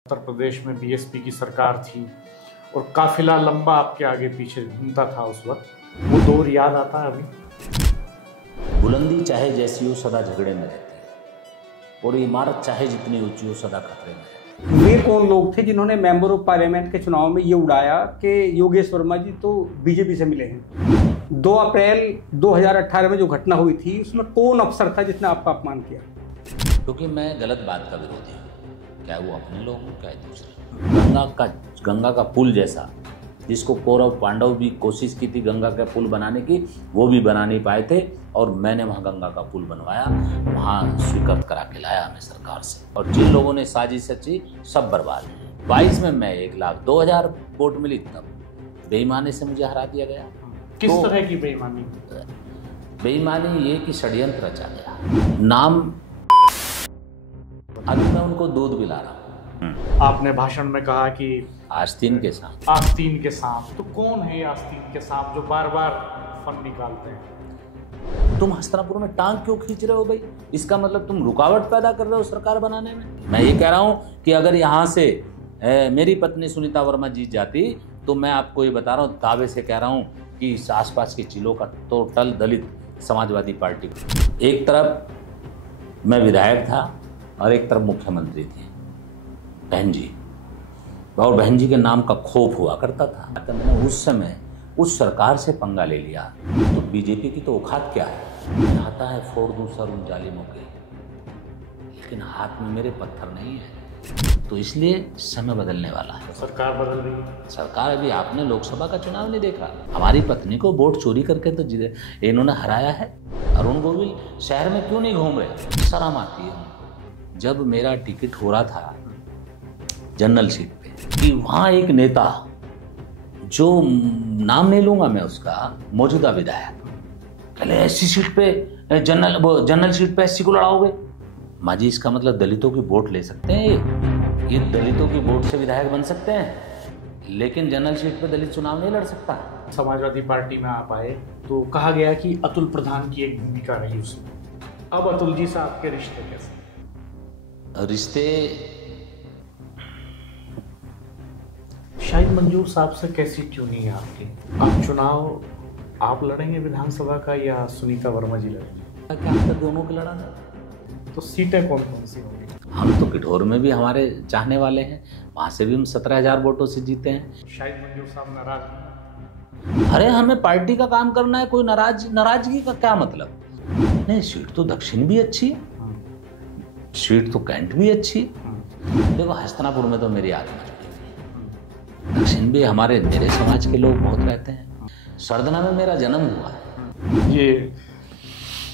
उत्तर प्रदेश में बीएसपी की सरकार थी और काफिला लंबा आपके आगे पीछे घूमता था उस वक्त, वो दौर याद आता है अभी? बुलंदी चाहे जैसी हो सदा झगड़े में रहती है और इमारत चाहे जितनी ऊंची हो सदा खतरे में रहती है। वे कौन लोग थे जिन्होंने मेंबर ऑफ पार्लियामेंट के चुनाव में ये उड़ाया कि योगेश वर्मा जी तो बीजेपी से मिले हैं? 2 अप्रैल 2018 में जो घटना हुई थी उसमें कौन अफसर था जिसने आपका अपमान किया? क्योंकि मैं गलत बात का विरोधी हूँ, क्या वो अपने लोग हों क्या दूसरे। गंगा का पुल जैसा जिसको कौरव पांडव भी कोशिश की थी गंगा का पुल बनाने की, वो भी बना नहीं पाए थे और मैंने वहाँ गंगा का पुल बनवाया, वहाँ स्वीकृत करा के लाया हमें सरकार से। और जिन लोगों ने साजिश रची सब बर्बाद है। 22 में मैं 1,02,000 वोट मिली तब बेईमानी से मुझे हरा दिया गया। किस तरह की बेईमानी? बेईमानी ये कि षड्यंत्र रचा गया। नाम अभी मैं उनको दूध पिला रहा हूँ। आपने भाषण में कहा कि आस्तीन के सांप। आस्तीन के सांप, तो कौन है आस्तीन के सांप जो बार बार फन निकालते हैं? तुम हस्तिनापुर में टांग क्यों खींच रहे हो भाई? इसका मतलब तुम रुकावट पैदा कर रहे हो सरकार बनाने में। मैं ये कह रहा हूँ कि अगर यहाँ से मेरी पत्नी सुनीता वर्मा जीत जाती तो मैं आपको ये बता रहा हूँ, दावे से कह रहा हूँ कि इस आसपास के जिलों का टोटल दलित समाजवादी पार्टी, एक तरफ मैं विधायक था और एक तरफ मुख्यमंत्री थे बहन जी, और बहन जी के नाम का खौफ हुआ करता था। तो मैंने उस समय उस सरकार से पंगा ले लिया। तो बीजेपी की तो औकात क्या है, चाहता है फोड़ दूं सर उन जालिमों के, लेकिन हाथ में मेरे पत्थर नहीं है। तो इसलिए समय बदलने वाला है। सरकार बदल रही है। सरकार, अभी आपने लोकसभा का चुनाव नहीं देखा? हमारी पत्नी को वोट चोरी करके तो इन्होंने हराया है। अरुण गोविल शहर में क्यों नहीं घूम रहे? शर्म आती है। जब मेरा टिकट हो रहा था जनरल सीट पे कि वहाँ एक नेता, जो नाम नहीं लूंगा मैं उसका, मौजूदा विधायक, पहले ऐसी सीट पे जनरल सीट पे एससी को लड़ाओगे? माँ जी, इसका मतलब दलितों की वोट ले सकते हैं ये दलितों की वोट से विधायक बन सकते हैं, लेकिन जनरल सीट पे दलित चुनाव नहीं लड़ सकता। समाजवादी पार्टी में आप आए तो कहा गया कि अतुल प्रधान की एक भूमिका रही उसमें। अब अतुल जी से आपके रिश्ते कैसे? रिश्ते शाहिद मंजूर साहब से कैसी ट्यूनिंग है आपकी? आप चुनाव आप लड़ेंगे विधानसभा का या सुनीता वर्मा जी लड़ेंगे? क्या अंतर दोनों के लड़ा? तो सीटें कौन कौन सी होंगी? हम तो किठौर में भी हमारे चाहने वाले हैं, वहां से भी हम 17,000 वोटों से जीते हैं। शाहिद मंजूर साहब नाराज? अरे हमें पार्टी का काम करना है, कोई नाराजगी का क्या मतलब? नहीं, सीट तो दक्षिण भी अच्छी है, सीट तो कैंट भी अच्छी है। देखो हस्तिनापुर में तो मेरी आत्मा जुड़ी हुई है, दक्षिण भी मेरे समाज के लोग बहुत रहते हैं। सरदना में मेरा जन्म हुआ है। ये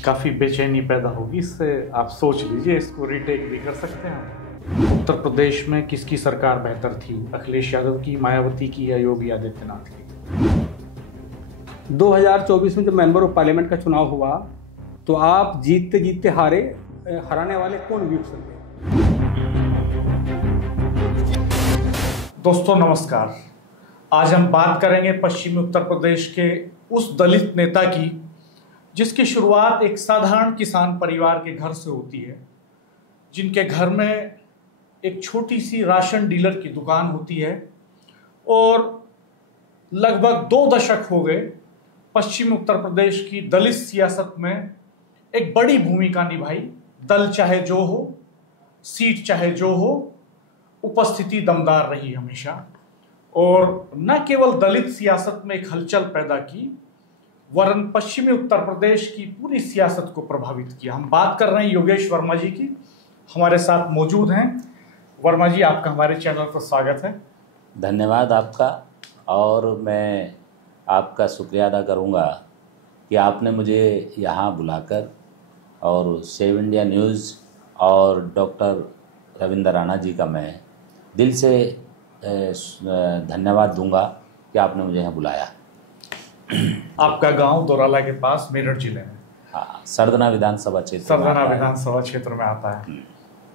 काफी बेचैनी पैदा होगी इससे, आप सोच लीजिए, इसको रिटेक भी कर सकते हैं। उत्तर प्रदेश में किसकी सरकार बेहतर थी, अखिलेश यादव की, मायावती की या योगी आदित्यनाथ की? 2024 में जब मेंबर ऑफ पार्लियामेंट का चुनाव हुआ तो आप जीतते जीतते हारे, हराने वाले कौन अफसर थे? दोस्तों नमस्कार, आज हम बात करेंगे पश्चिमी उत्तर प्रदेश के उस दलित नेता की जिसकी शुरुआत एक साधारण किसान परिवार के घर से होती है, जिनके घर में एक छोटी सी राशन डीलर की दुकान होती है और लगभग 2 दशक हो गए पश्चिमी उत्तर प्रदेश की दलित सियासत में एक बड़ी भूमिका निभाई। दल चाहे जो हो, सीट चाहे जो हो, उपस्थिति दमदार रही हमेशा, और न केवल दलित सियासत में एक हलचल पैदा की वरन पश्चिमी उत्तर प्रदेश की पूरी सियासत को प्रभावित किया। हम बात कर रहे हैं योगेश वर्मा जी की, हमारे साथ मौजूद हैं। वर्मा जी, आपका हमारे चैनल पर स्वागत है। धन्यवाद आपका, और मैं आपका शुक्रिया अदा करूंगा कि आपने मुझे यहाँ बुलाकर और सेव इंडिया न्यूज़ और डॉक्टर रविंद्र राणा जी का मैं दिल से धन्यवाद दूंगा कि आपने मुझे यहाँ बुलाया। आपका गांव दोराला के पास मेरठ जिले में, हाँ, सरदना विधानसभा क्षेत्र, सरदना विधानसभा क्षेत्र में आता है।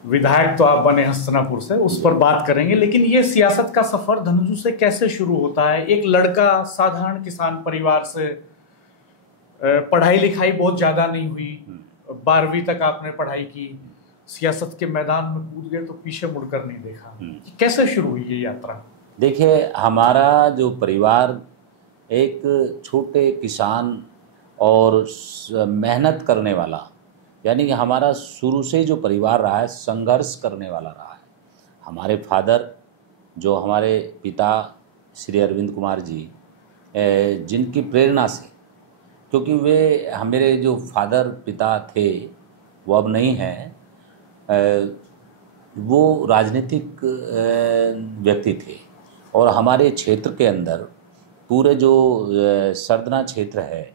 विधायक तो आप बने हस्तिनापुर से, उस पर बात करेंगे, लेकिन ये सियासत का सफर धनुषु से कैसे शुरू होता है? एक लड़का साधारण किसान परिवार से, पढ़ाई लिखाई बहुत ज्यादा नहीं हुई, 12वीं तक आपने पढ़ाई की, सियासत के मैदान में कूद गए तो पीछे मुड़कर नहीं देखा। कैसे शुरू हुई ये यात्रा? देखिए, हमारा जो परिवार एक छोटे किसान और मेहनत करने वाला, यानी कि हमारा शुरू से जो परिवार रहा है संघर्ष करने वाला रहा है। हमारे फादर, जो हमारे पिता श्री अरविंद कुमार जी, जिनकी प्रेरणा से, क्योंकि वे मेरे जो फादर पिता थे वो अब नहीं हैं, वो राजनीतिक व्यक्ति थे और हमारे क्षेत्र के अंदर पूरे जो सरदना क्षेत्र है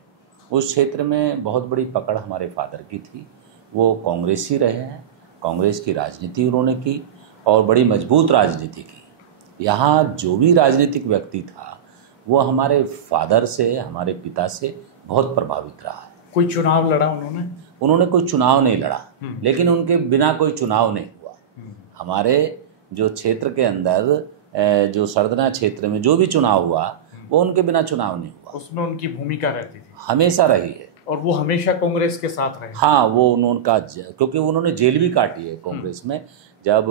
उस क्षेत्र में बहुत बड़ी पकड़ हमारे फादर की थी। वो कांग्रेसी रहे हैं, कांग्रेस की राजनीति उन्होंने की और बड़ी मजबूत राजनीति की। यहाँ जो भी राजनीतिक व्यक्ति था वो हमारे फादर से, हमारे पिता से बहुत प्रभावित रहा है। कोई चुनाव लड़ा उन्होंने? उन्होंने कोई चुनाव नहीं लड़ा, लेकिन उनके बिना कोई चुनाव नहीं हुआ। हमारे जो क्षेत्र के अंदर जो सरदना क्षेत्र में जो भी चुनाव हुआ वो उनके बिना चुनाव नहीं हुआ। उसमें उनकी भूमिका रहती थी, हमेशा रही है। और वो हमेशा कांग्रेस के साथ रहे। हाँ, वो उनका, क्योंकि उन्होंने जेल भी काटी है कांग्रेस में। जब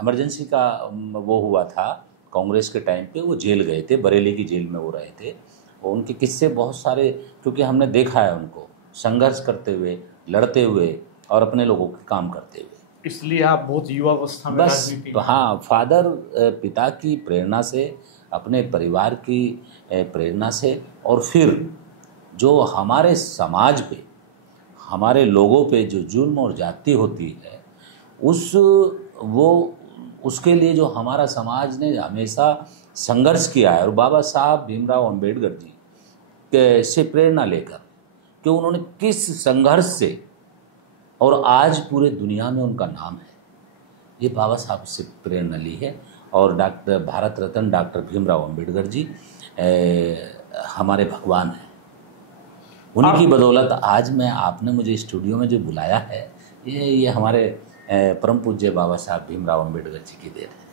इमरजेंसी का वो हुआ था कांग्रेस के टाइम पे, वो जेल गए थे, बरेली की जेल में वो रहे थे। और उनके किस्से बहुत सारे, क्योंकि हमने देखा है उनको संघर्ष करते हुए, लड़ते हुए और अपने लोगों के काम करते हुए। इसलिए आप बहुत युवा अवस्था में बस राजनीति में? हाँ, फादर पिता की प्रेरणा से, अपने परिवार की प्रेरणा से, और फिर जो हमारे समाज पे, हमारे लोगों पे जो जुल्म और ज्यादती होती है उसके लिए जो हमारा समाज ने हमेशा संघर्ष किया है। और बाबा साहब भीमराव अंबेडकर जी से प्रेरणा लेकर कि उन्होंने किस संघर्ष से, और आज पूरे दुनिया में उनका नाम है, ये बाबा साहब से प्रेरणा ली है। और डॉक्टर भारत रत्न डॉक्टर भीमराव अंबेडकर जी हमारे भगवान हैं। उन्हीं की बदौलत आज मैं, आपने मुझे स्टूडियो में जो बुलाया है, ये हमारे परम पूज्य बाबा साहब भीमराव अंबेडकर जी की देन है।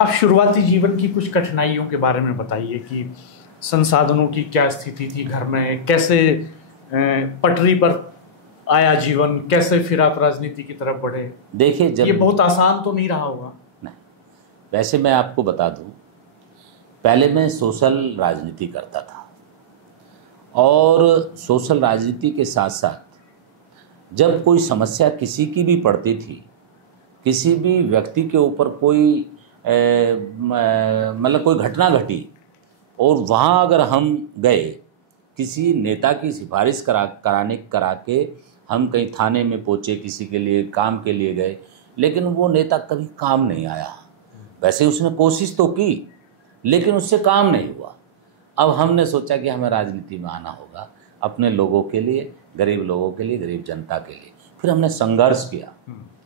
आप शुरुआती जीवन की कुछ कठिनाइयों के बारे में बताइए कि संसाधनों की क्या स्थिति थी घर में, कैसे पटरी पर आया जीवन, कैसे फिर आप राजनीति की तरफ बढ़े? देखिए, जब ये बहुत आसान तो नहीं रहा होगा। नहीं, वैसे मैं आपको बता दूं, पहले मैं सोशल राजनीति करता था और सोशल राजनीति के साथ साथ जब कोई समस्या किसी की भी पड़ती थी, किसी भी व्यक्ति के ऊपर कोई मतलब कोई घटना घटी और वहाँ अगर हम गए, किसी नेता की सिफारिश करा के हम कहीं थाने में पहुँचे, किसी के लिए काम के लिए गए, लेकिन वो नेता कभी काम नहीं आया। वैसे उसने कोशिश तो की लेकिन उससे काम नहीं हुआ। अब हमने सोचा कि हमें राजनीति में आना होगा, अपने लोगों के लिए, गरीब लोगों के लिए, गरीब जनता के लिए। फिर हमने संघर्ष किया,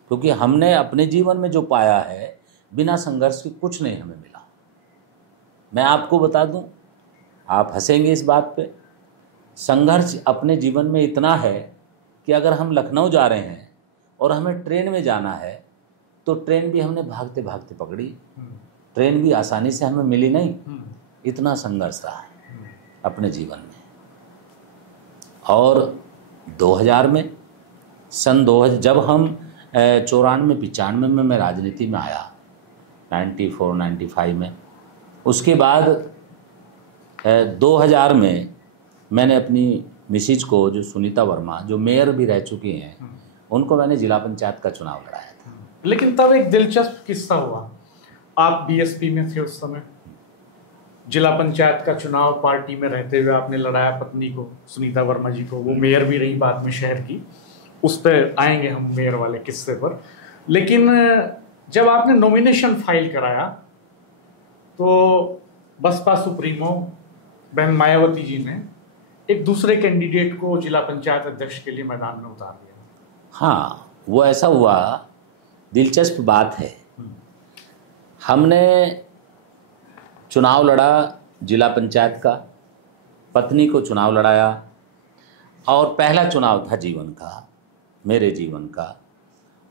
क्योंकि हमने अपने जीवन में जो पाया है, बिना संघर्ष के कुछ नहीं हमें मिला। मैं आपको बता दूं, आप हंसेंगे इस बात पे, संघर्ष अपने जीवन में इतना है कि अगर हम लखनऊ जा रहे हैं और हमें ट्रेन में जाना है तो ट्रेन भी हमने भागते भागते पकड़ी, ट्रेन भी आसानी से हमें मिली नहीं। इतना संघर्ष रहा है अपने जीवन में। और 2000 में, सन 2000 जब हम 94-95 में मैं राजनीति में आया, 94-95 में, उसके बाद 2000 में मैंने अपनी मिसिज को, जो सुनीता वर्मा, जो मेयर भी रह चुकी हैं, उनको मैंने जिला पंचायत का चुनाव लड़ाया था। लेकिन तब एक दिलचस्प किस्सा हुआ। आप बीएसपी में थे उस समय, जिला पंचायत का चुनाव पार्टी में रहते हुए आपने लड़ाया पत्नी को, सुनीता वर्मा जी को। वो मेयर भी रही बाद में शहर की, उस पर आएंगे हम मेयर वाले किस्से पर। लेकिन जब आपने नॉमिनेशन फाइल कराया तो बसपा सुप्रीमो बहन मायावती जी ने एक दूसरे कैंडिडेट को जिला पंचायत अध्यक्ष के लिए मैदान में उतार दिया। हाँ, वो ऐसा हुआ, दिलचस्प बात है। हमने चुनाव लड़ा जिला पंचायत का, पत्नी को चुनाव लड़ाया, और पहला चुनाव था जीवन का, मेरे जीवन का।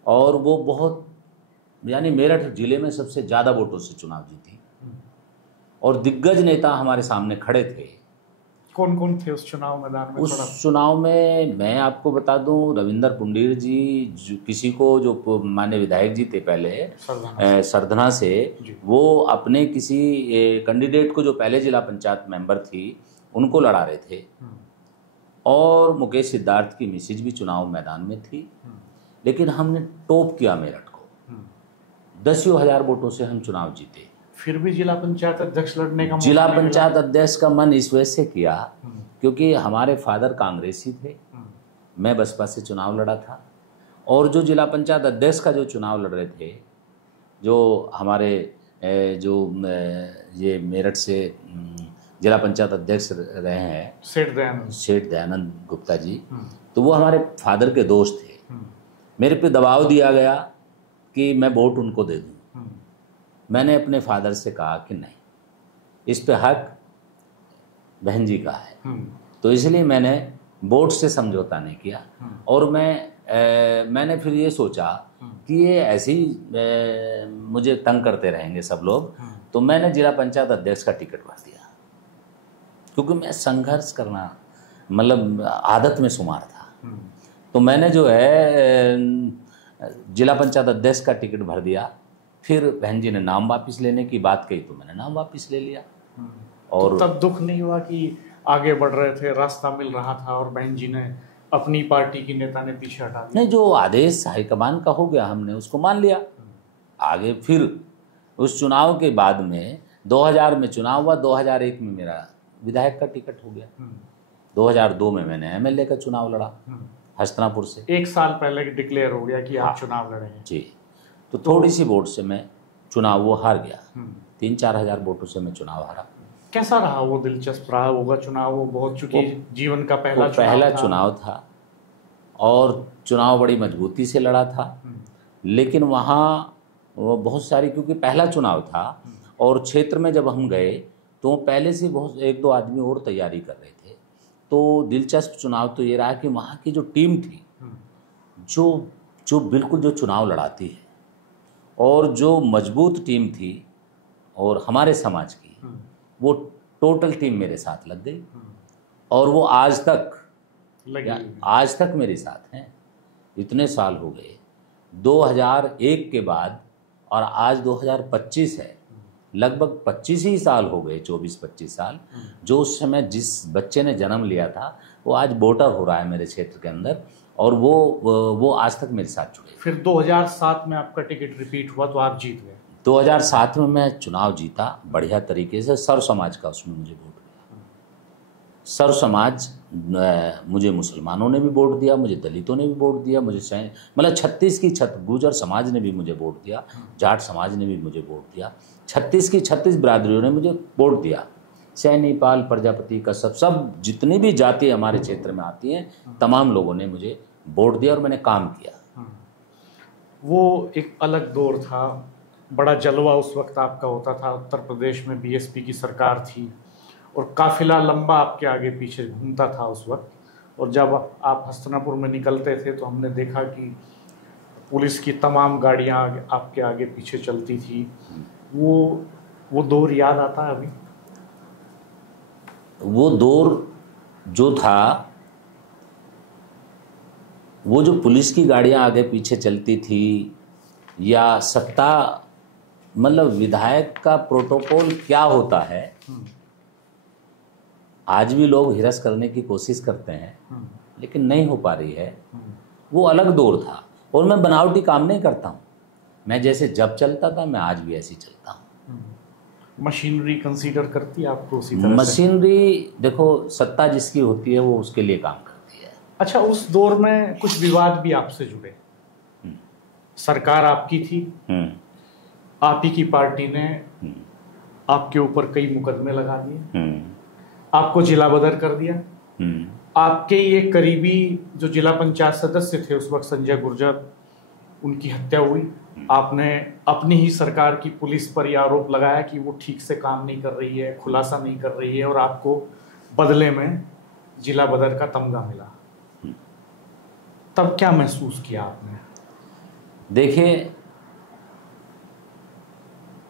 और वो बहुत, यानी मेरठ जिले में सबसे ज़्यादा वोटों से चुनाव जीती, और दिग्गज नेता हमारे सामने खड़े थे। कौन कौन थे उस चुनाव मैदान में? उस चुनाव में मैं आपको बता दूं, रविंदर पुंडीर जी, किसी को जो माननीय विधायक जी थे पहले सरधना से, वो अपने किसी कैंडिडेट को जो पहले जिला पंचायत मेंबर थी उनको लड़ा रहे थे। और मुकेश सिद्धार्थ की मिसेज भी चुनाव मैदान में थी। लेकिन हमने टॉप किया मेरठ को, 10,000 वोटों से हम चुनाव जीते। फिर भी जिला पंचायत अध्यक्ष लड़ने का जिला पंचायत अध्यक्ष का मन इस वजह से किया क्योंकि हमारे फादर कांग्रेसी थे, मैं बसपा से चुनाव लड़ा था। और जो जिला पंचायत अध्यक्ष का जो चुनाव लड़ रहे थे, जो हमारे ये मेरठ से जिला पंचायत अध्यक्ष रहे हैं सेठ दयानंद गुप्ता जी, तो वो हमारे फादर के दोस्त थे। मेरे पे दबाव दिया गया कि मैं वोट उनको दे दूं। मैंने अपने फादर से कहा कि नहीं, इस पे हक बहन जी का है। तो इसलिए मैंने वोट से समझौता नहीं किया। और मैंने फिर ये सोचा कि ये ऐसे ही मुझे तंग करते रहेंगे सब लोग, तो मैंने जिला पंचायत अध्यक्ष का टिकट भर दिया क्योंकि मैं संघर्ष करना मतलब आदत में शुमार था। तो मैंने जो है जिला पंचायत अध्यक्ष का टिकट भर दिया। फिर बहन जी ने नाम वापस लेने की बात कही तो मैंने नाम वापस ले लिया। और तो तब दुख नहीं हुआ कि आगे बढ़ रहे थे, रास्ता मिल रहा था और बहन जी ने अपनी पार्टी की नेता ने पीछे हटा दिया? नहीं, जो आदेश हाईकमान का हो गया हमने उसको मान लिया। आगे फिर उस चुनाव के बाद में 2000 में चुनाव हुआ, 2001 में मेरा विधायक का टिकट हो गया। 2002 में मैंने एमएलए का चुनाव लड़ा हस्तिनापुर से। 1 साल पहले डिक्लेयर हो गया कि आप चुनाव लड़ेंगे। जी। तो थोड़ी सी वोट से मैं चुनाव वो हार गया। 3-4 हज़ार वोटों से मैं चुनाव हारा। कैसा रहा वो? दिलचस्प रहा होगा चुनाव, वो बहुत, चूंकि जीवन का पहला चुनाव था और चुनाव बड़ी मजबूती से लड़ा था। लेकिन वहाँ वो बहुत सारी, क्योंकि पहला चुनाव था और क्षेत्र में जब हम गए तो पहले से बहुत 1-2 आदमी और तैयारी कर रहे थे। तो दिलचस्प चुनाव तो ये रहा कि वहाँ की जो टीम थी, जो बिल्कुल जो चुनाव लड़ाती है और जो मजबूत टीम थी और हमारे समाज की, वो टोटल टीम मेरे साथ लग गई। और वो आज तक मेरे साथ हैं। इतने साल हो गए, 2001 के बाद और आज 2025 है, लगभग 25 ही साल हो गए, 24-25 साल। जो उस समय जिस बच्चे ने जन्म लिया था वो आज वोटर हो रहा है मेरे क्षेत्र के अंदर, और वो आज तक मेरे साथ जुड़े। फिर 2007 में आपका टिकट रिपीट हुआ तो आप जीत गए। 2007 में मैं चुनाव जीता बढ़िया तरीके से। सर्व समाज का उसमें मुझे वोट दिया। सर्व समाज, मुझे मुसलमानों ने भी वोट दिया, मुझे दलितों ने भी वोट दिया, मुझे मतलब 36 की गुर्जर समाज ने भी मुझे वोट दिया, जाट समाज ने भी मुझे वोट दिया, 36 की 36 बिरादरियों ने मुझे वोट दिया। सैनी, पाल, प्रजापति का सब जितनी भी जाति हमारे क्षेत्र में आती हैं, तमाम लोगों ने मुझे वोट दिया और मैंने काम किया। वो एक अलग दौर था, बड़ा जलवा उस वक्त आपका होता था। उत्तर प्रदेश में बीएसपी की सरकार थी और काफिला लंबा आपके आगे पीछे घूमता था उस वक्त। और जब आप हस्तिनापुर में निकलते थे तो हमने देखा कि पुलिस की तमाम गाड़ियां आपके आगे पीछे चलती थी। वो दौर याद आता है अभी? वो दौर जो था, वो जो पुलिस की गाड़ियां आगे पीछे चलती थी, या सत्ता, मतलब विधायक का प्रोटोकॉल क्या होता है, आज भी लोग हिरस करने की कोशिश करते हैं लेकिन नहीं हो पा रही है। वो अलग दौर था। और मैं बनावटी काम नहीं करता हूँ। मैं जैसे जब चलता था मैं आज भी ऐसे ही चलता हूँ। मशीनरी कंसीडर करती है आपको उसी तरह? मशीनरी देखो, सत्ता जिसकी होती है वो उसके लिए काम करती है। अच्छा, उस दौर में कुछ विवाद भी आपसे जुड़े? सरकार आपकी थी, आप ही की पार्टी ने आपके ऊपर कई मुकदमे लगा दिए, आपको जिला बदर कर दिया। आपके ये करीबी जो जिला पंचायत सदस्य थे उस वक्त, संजय गुर्जर, उनकी हत्या हुई। आपने अपनी ही सरकार की पुलिस पर यह आरोप लगाया कि वो ठीक से काम नहीं कर रही है, खुलासा नहीं कर रही है, और आपको बदले में जिला बदर का तमगा मिला। तब क्या महसूस किया आपने? देखिए,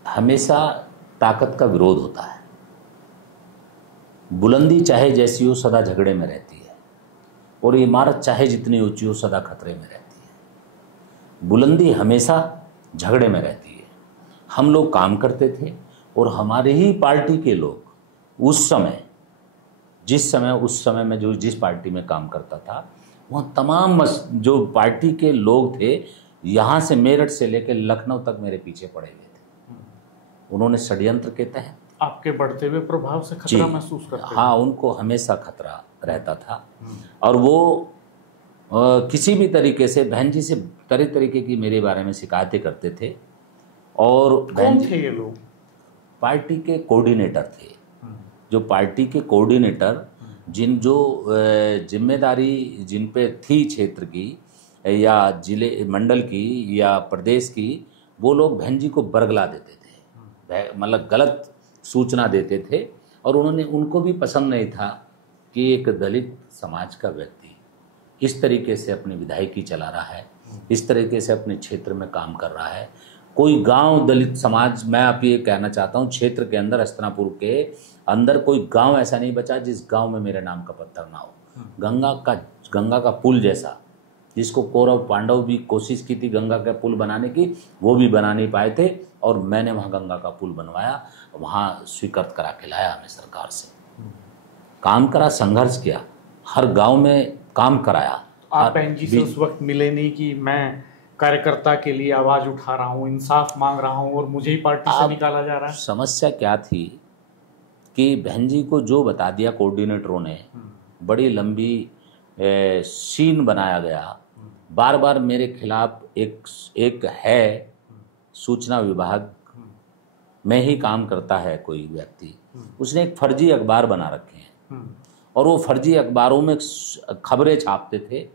हमेशा ताकत का विरोध होता है। बुलंदी चाहे जैसी हो सदा झगड़े में रहती है, और इमारत चाहे जितनी ऊंची हो सदा खतरे में रहती है। बुलंदी हमेशा झगड़े में रहती है। हम लोग काम करते थे और हमारे ही पार्टी के लोग उस समय मैं जो जिस पार्टी में काम करता था, वहाँ तमाम जो पार्टी के लोग थे, यहाँ से मेरठ से लेकर लखनऊ तक मेरे पीछे पड़े हुए थे। उन्होंने षड्यंत्र के तहत आपके बढ़ते हुए प्रभाव से खतरा महसूस करते थे? हाँ, उनको हमेशा खतरा रहता था। और वो किसी भी तरीके से बहन जी से तरह तरीके की मेरे बारे में शिकायतें करते थे। और कौन थे ये लोग? पार्टी के कोऑर्डिनेटर थे। जो पार्टी के कोऑर्डिनेटर जो जिम्मेदारी जिन पे थी क्षेत्र की या जिले मंडल की या प्रदेश की, वो लोग बहन जी को बरगला देते थे, मतलब गलत सूचना देते थे। और उनको भी पसंद नहीं था कि एक दलित समाज का व्यक्ति इस तरीके से अपनी विधायकी चला रहा है, इस तरीके से अपने क्षेत्र में काम कर रहा है। कोई गांव दलित समाज, मैं आप ये कहना चाहता हूँ, क्षेत्र के अंदर हस्तिनापुर के अंदर कोई गांव ऐसा नहीं बचा जिस गांव में मेरे नाम का पत्थर ना हो। गंगा का पुल जैसा, जिसको कौरव पांडव भी कोशिश की थी गंगा का पुल बनाने की, वो भी बना नहीं पाए थे, और मैंने वहाँ गंगा का पुल बनवाया, वहाँ स्वीकृत करा के लाया हमें सरकार से। काम करा, संघर्ष किया, हर गांव में काम कराया। आप बहन जी से उस वक्त मिले नहीं कि मैं कार्यकर्ता के लिए आवाज उठा रहा हूँ, इंसाफ मांग रहा हूँ और मुझे ही पार्टी से निकाला जा रहा है? समस्या क्या थी कि बहन जी को जो बता दिया कोऑर्डिनेटरों ने, बड़ी लंबी सीन बनाया गया। बार बार मेरे खिलाफ एक है सूचना विभाग में ही काम करता है कोई व्यक्ति, उसने एक फर्जी अखबार बना रखे हैं, और वो फर्जी अखबारों में खबरें छापते थे,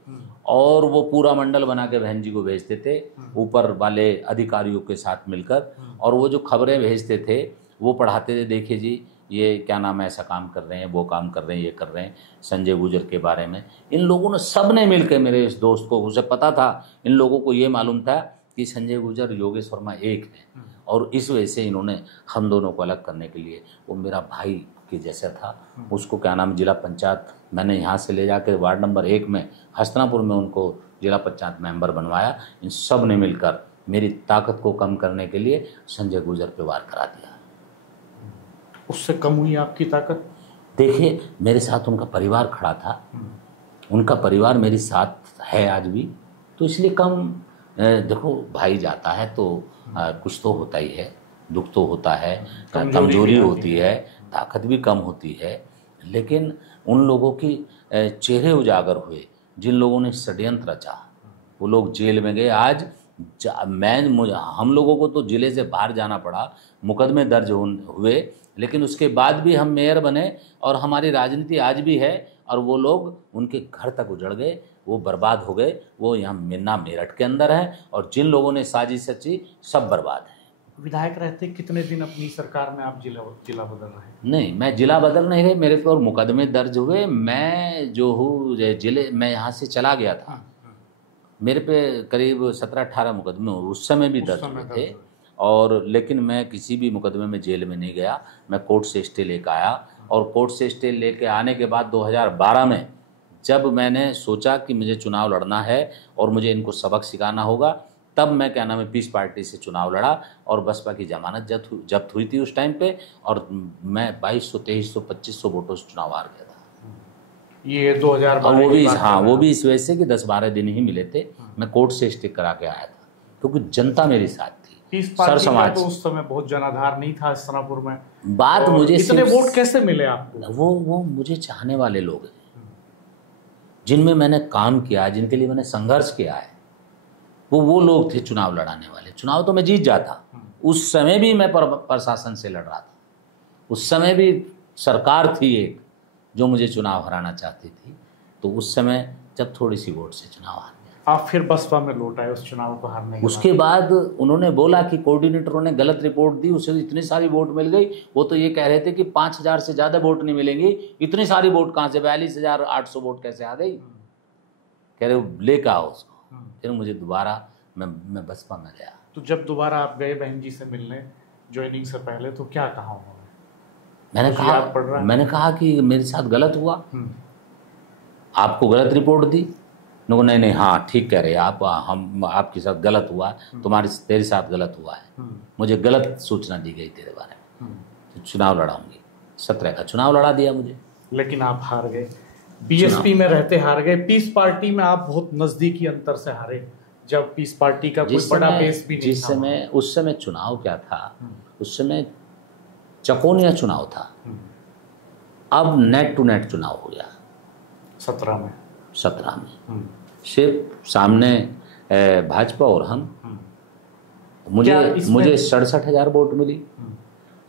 और वो पूरा मंडल बना के बहन जी को भेजते थे ऊपर वाले अधिकारियों के साथ मिलकर। और वो जो खबरें भेजते थे वो पढ़ाते थे, देखिए जी ये क्या नाम है, ऐसा काम कर रहे हैं, वो काम कर रहे हैं, ये कर रहे हैं, संजय गुर्जर के बारे में। इन लोगों ने सब ने मिलकर, मेरे इस दोस्त को, उसे पता था, इन लोगों को ये मालूम था कि संजय गुर्जर योगेश वर्मा एक है, और इस वजह से इन्होंने हम दोनों को अलग करने के लिए, वो मेरा भाई के जैसा था, उसको क्या नाम जिला पंचायत मैंने यहाँ से ले जाकर वार्ड नंबर 1 में हस्तिनापुर में उनको जिला पंचायत मेंबर बनवाया। इन सब ने मिलकर मेरी ताकत को कम करने के लिए संजय गुर्जर पे वार करा दिया। उससे कम हुई आपकी ताकत? देखिए, मेरे साथ उनका परिवार खड़ा था, उनका परिवार मेरे साथ है आज भी, तो इसलिए कम। देखो, भाई जाता है तो कुछ तो होता ही है, दुख तो होता है, कमजोरी होती है, ताकत भी कम होती है। लेकिन उन लोगों की चेहरे उजागर हुए जिन लोगों ने षड्यंत्र रचा, वो लोग जेल में गए। आज हम लोगों को तो जिले से बाहर जाना पड़ा, मुकदमे दर्ज हुए, लेकिन उसके बाद भी हम मेयर बने और हमारी राजनीति आज भी है। और वो लोग उनके घर तक उजड़ गए, वो बर्बाद हो गए। वो यहाँ मेरठ के अंदर है, और जिन लोगों ने साजिश रची सब बर्बाद है। विधायक रहते कितने दिन अपनी सरकार में आप जिला बदल रहे? नहीं, मैं जिला बदल नहीं रहे, मेरे पे और मुकदमे दर्ज हुए। मैं जो हूँ जिले, मैं यहाँ से चला गया था, मेरे पे करीब 17-18 मुकदमे उस समय भी दर्ज हुए थे। और लेकिन मैं किसी भी मुकदमे में जेल में नहीं गया, मैं कोर्ट से स्टे लेकर आया। और कोर्ट से स्टे लेके आने के बाद 2012 में जब मैंने सोचा कि मुझे चुनाव लड़ना है और मुझे इनको सबक सिखाना होगा, तब मैं क्या नाम है पीस पार्टी से चुनाव लड़ा, और बसपा की जमानत जब्त हुई थी उस टाइम पे, और मैं 2200, 2300, 2500 वोटों से चुनाव हार गया था। ये 2012 और वो भी इस वजह से कि 10-12 दिन ही मिले थे। मैं कोर्ट से स्टे करा के आया था, क्योंकि जनता मेरे साथ थी। सर समाज तो उस समय बहुत जनाधार नहीं था हस्तिनापुर में। बात मुझे इतने वोट कैसे मिले आपको? वो मुझे चाहने वाले लोग हैं, जिनमें मैंने काम किया, जिनके लिए मैंने संघर्ष किया है, वो लोग थे चुनाव लड़ाने वाले। चुनाव तो मैं जीत जाता, उस समय भी मैं प्रशासन से लड़ रहा था, उस समय भी सरकार थी एक जो मुझे चुनाव हराना चाहती थी। तो उस समय जब थोड़ी सी वोट से चुनाव हार गया, आप फिर बसपा में लौट आए उस चुनाव को हारने के उसके बाद उन्होंने बोला कि कोऑर्डिनेटरों ने गलत रिपोर्ट दी, उसे इतनी सारी वोट मिल गई। वो तो ये कह रहे थे कि 5000 से ज़्यादा वोट नहीं मिलेंगी। इतनी सारी वोट कहाँ से, 42,800 वोट कैसे आ गई? कह रहे लेकर आओ उसको। फिर मुझे दोबारा मैं बसपा में गया। तो जब दोबारा आप गए बहन जी से मिलने ज्वाइनिंग से पहले, तो क्या कहा उन्होंने? मैंने कहा कि मेरे साथ गलत हुआ, आपको गलत रिपोर्ट दी। नो नहीं नहीं, हाँ ठीक कह रहे आप, हम आपके साथ गलत हुआ है, तेरे साथ गलत हुआ है, मुझे गलत सूचना दी गई तेरे बारे में, तो चुनाव लड़ाऊंगी। 17 का चुनाव लड़ा दिया मुझे, लेकिन आप हार गए। बीएसपी में रहते हार गए। पीस पार्टी में आप बहुत नजदीकी अंतर से हारे, जब पीस पार्टी का कोई बड़ा बेस भी नहीं था। जिस समय उस समय चुनाव क्या था, उस समय चकोनिया चुनाव था, अब नेट टू नेट चुनाव हो गया 17 में। सिर्फ सामने भाजपा और हम, मुझे 67,000 वोट मिली।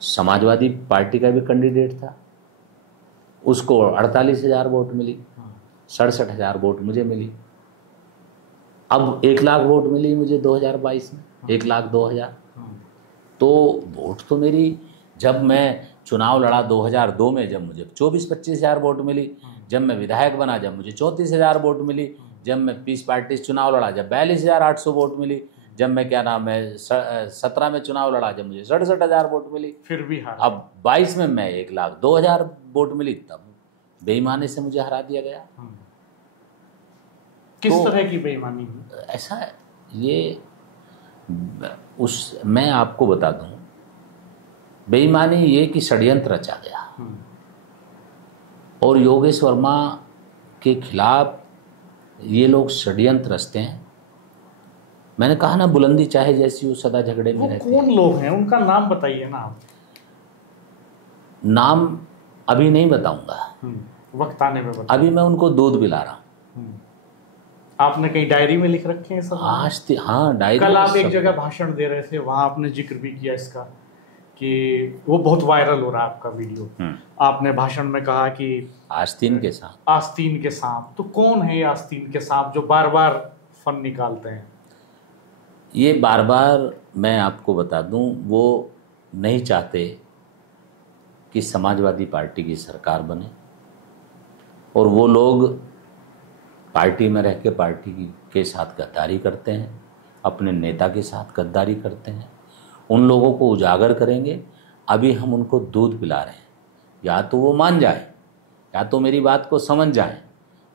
समाजवादी पार्टी का भी कैंडिडेट था, उसको 48,000 वोट मिली, 67,000 वोट मुझे मिली। अब 1 लाख वोट मिली मुझे 2022 में, 1,02,000। तो वोट तो मेरी, जब मैं चुनाव लड़ा 2002 में, जब मुझे 24-25 हज़ार वोट मिली, जब मैं विधायक बना जब मुझे 34,000 वोट मिली, जब मैं पीस पार्टी से चुनाव लड़ा जब 42,800 वोट मिली, जब मैं 17 में चुनाव लड़ा जब मुझे 67,000 वोट मिली, फिर भी हार। अब 22 में मैं 1,02,000 वोट मिली, तब बेईमानी से मुझे हरा दिया गया। किस तरह की बेईमानी? ऐसा है ये, मैं आपको बता दूं, बेईमानी ये कि षड्यंत्र रचा गया और योगेश वर्मा के खिलाफ ये लोग षड्यंत्र रचते हैं। मैंने कहा ना, बुलंदी चाहे जैसी हो सदा झगड़े में रहते हैं। कौन लोग हैं, उनका नाम बताइए ना आप। नाम अभी नहीं बताऊंगा, वक्त आने में बताऊंगा। अभी मैं उनको दूध पिला रहा हूँ। आपने कहीं डायरी में लिख रखे हैं सब? हाँ, डायरी। कल आप एक जगह भाषण दे रहे थे, वहां आपने जिक्र भी किया इसका कि वो बहुत वायरल हो रहा है आपका वीडियो। आपने भाषण में कहा कि आस्तीन के सांप। तो कौन है ये आस्तीन के सांप जो बार बार फन निकालते हैं? ये बार बार, मैं आपको बता दूं, वो नहीं चाहते कि समाजवादी पार्टी की सरकार बने, और वो लोग पार्टी में रह के पार्टी के साथ गद्दारी करते हैं, अपने नेता के साथ गद्दारी करते हैं। उन लोगों को उजागर करेंगे। अभी हम उनको दूध पिला रहे हैं, या तो वो मान जाए या तो मेरी बात को समझ जाए,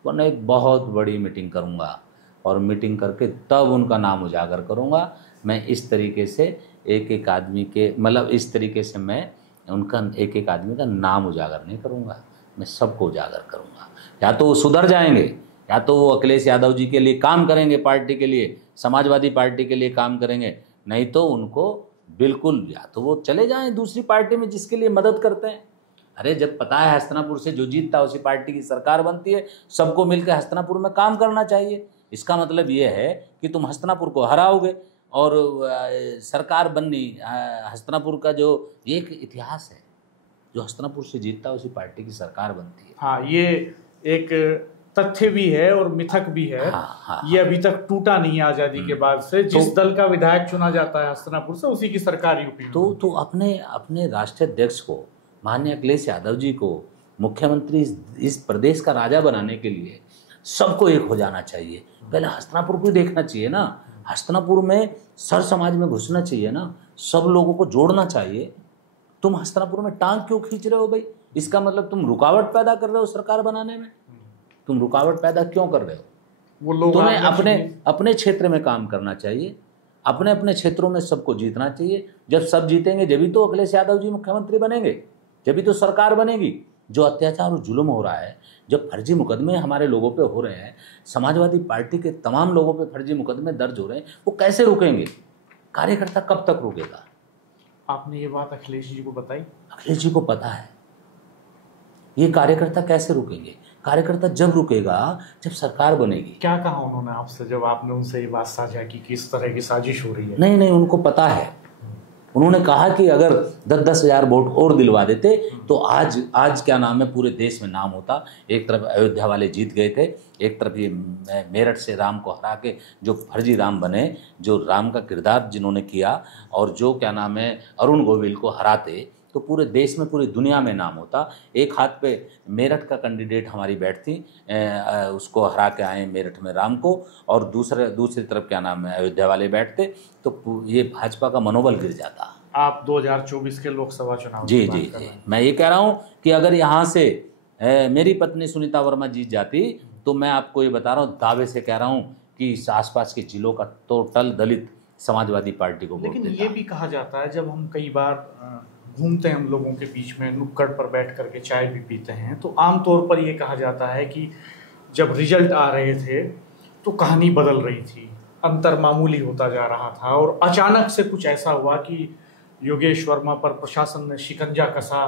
वरना एक बहुत बड़ी मीटिंग करूँगा और मीटिंग करके तब उनका नाम उजागर करूँगा। मैं इस तरीके से एक एक आदमी के, मतलब इस तरीके से मैं उनका एक एक आदमी का नाम उजागर नहीं करूँगा, मैं सबको उजागर करूँगा। या तो वो सुधर जाएंगे, या तो वो अखिलेश यादव जी के लिए काम करेंगे, पार्टी के लिए, समाजवादी पार्टी के लिए काम करेंगे, नहीं तो उनको बिल्कुल, या तो वो चले जाएं दूसरी पार्टी में जिसके लिए मदद करते हैं। अरे जब पता है हस्तिनापुर से जो जीतता है उसी पार्टी की सरकार बनती है, सबको मिलकर हस्तिनापुर में काम करना चाहिए। इसका मतलब ये है कि तुम हस्तिनापुर को हराओगे और सरकार बननी, हस्तिनापुर का जो एक इतिहास है, जो हस्तिनापुर से जीतता है उसी पार्टी की सरकार बनती है। हाँ, ये एक तथ्य भी है और मिथक भी है। हाँ, ये अभी तक टूटा नहीं है आजादी के बाद से। जिस दल का विधायक चुना जाता है हस्तिनापुर से, उसी की सरकार यूपी। तो अपने राष्ट्रीय अध्यक्ष को, माननीय अखिलेश यादव जी को मुख्यमंत्री इस प्रदेश का राजा बनाने के लिए सबको एक हो जाना चाहिए। पहले हस्तिनापुर को देखना चाहिए ना, हस्तिनापुर में सर समाज में घुसना चाहिए ना, सब लोगों को जोड़ना चाहिए। तुम हस्तिनापुर में टांग क्यों खींच रहे हो भाई? इसका मतलब तुम रुकावट पैदा कर रहे हो सरकार बनाने में। तुम रुकावट पैदा क्यों कर रहे हो? वो लोग तुम्हें अपने क्षेत्र में काम करना चाहिए, अपने अपने क्षेत्रों में सबको जीतना चाहिए। जब सब जीतेंगे जभी तो अखिलेश यादव जी मुख्यमंत्री बनेंगे, जभी तो सरकार बनेगी। जो अत्याचार और जुल्म हो रहा है, जब फर्जी मुकदमे हमारे लोगों पे हो रहे हैं, समाजवादी पार्टी के तमाम लोगों पे फर्जी मुकदमे दर्ज हो रहे हैं, वो कैसे रुकेंगे? कार्यकर्ता कब तक रुकेगा? आपने ये बात अखिलेश जी को बताई? अखिलेश जी को पता है। ये कार्यकर्ता कैसे रुकेंगे? कार्यकर्ता जब रुकेगा जब सरकार बनेगी। क्या कहा उन्होंने आपसे जब आपने उनसे ये बात साझा की कि इस तरह की साजिश हो रही है? नहीं, उनको पता है। उन्होंने कहा कि अगर 10-10 हज़ार वोट और दिलवा देते तो आज क्या नाम है, पूरे देश में नाम होता। एक तरफ अयोध्या वाले जीत गए थे, एक तरफ ये मेरठ से राम को हरा के जो फर्जी राम बने, जो राम का किरदार जिन्होंने किया, और जो क्या नाम है अरुण गोविल को हराते, तो पूरे देश में, पूरी दुनिया में नाम होता। एक हाथ पे मेरठ का कैंडिडेट हमारी बैठती, उसको हरा के आए मेरठ में राम को, और दूसरी तरफ क्या नाम है अयोध्या वाले बैठते, तो ये भाजपा का मनोबल गिर जाता। आप 2024 के लोकसभा चुनाव जी की बात जी कर जी, रहे हैं। मैं ये कह रहा हूँ कि अगर यहाँ से मेरी पत्नी सुनीता वर्मा जीत जाती तो मैं आपको ये बता रहा हूँ, दावे से कह रहा हूँ कि इस आसपास के जिलों का टोटल दलित समाजवादी पार्टी को वोट लेकिन देता। ये भी कहा जाता है, जब हम कई बार घूमते हैं हम लोगों के बीच में, नुक्कड़ पर बैठ करके चाय भी पीते हैं, तो आमतौर पर ये कहा जाता है कि जब रिजल्ट आ रहे थे तो कहानी बदल रही थी, अंतर मामूली होता जा रहा था, और अचानक से कुछ ऐसा हुआ कि योगेश वर्मा पर प्रशासन ने शिकंजा कसा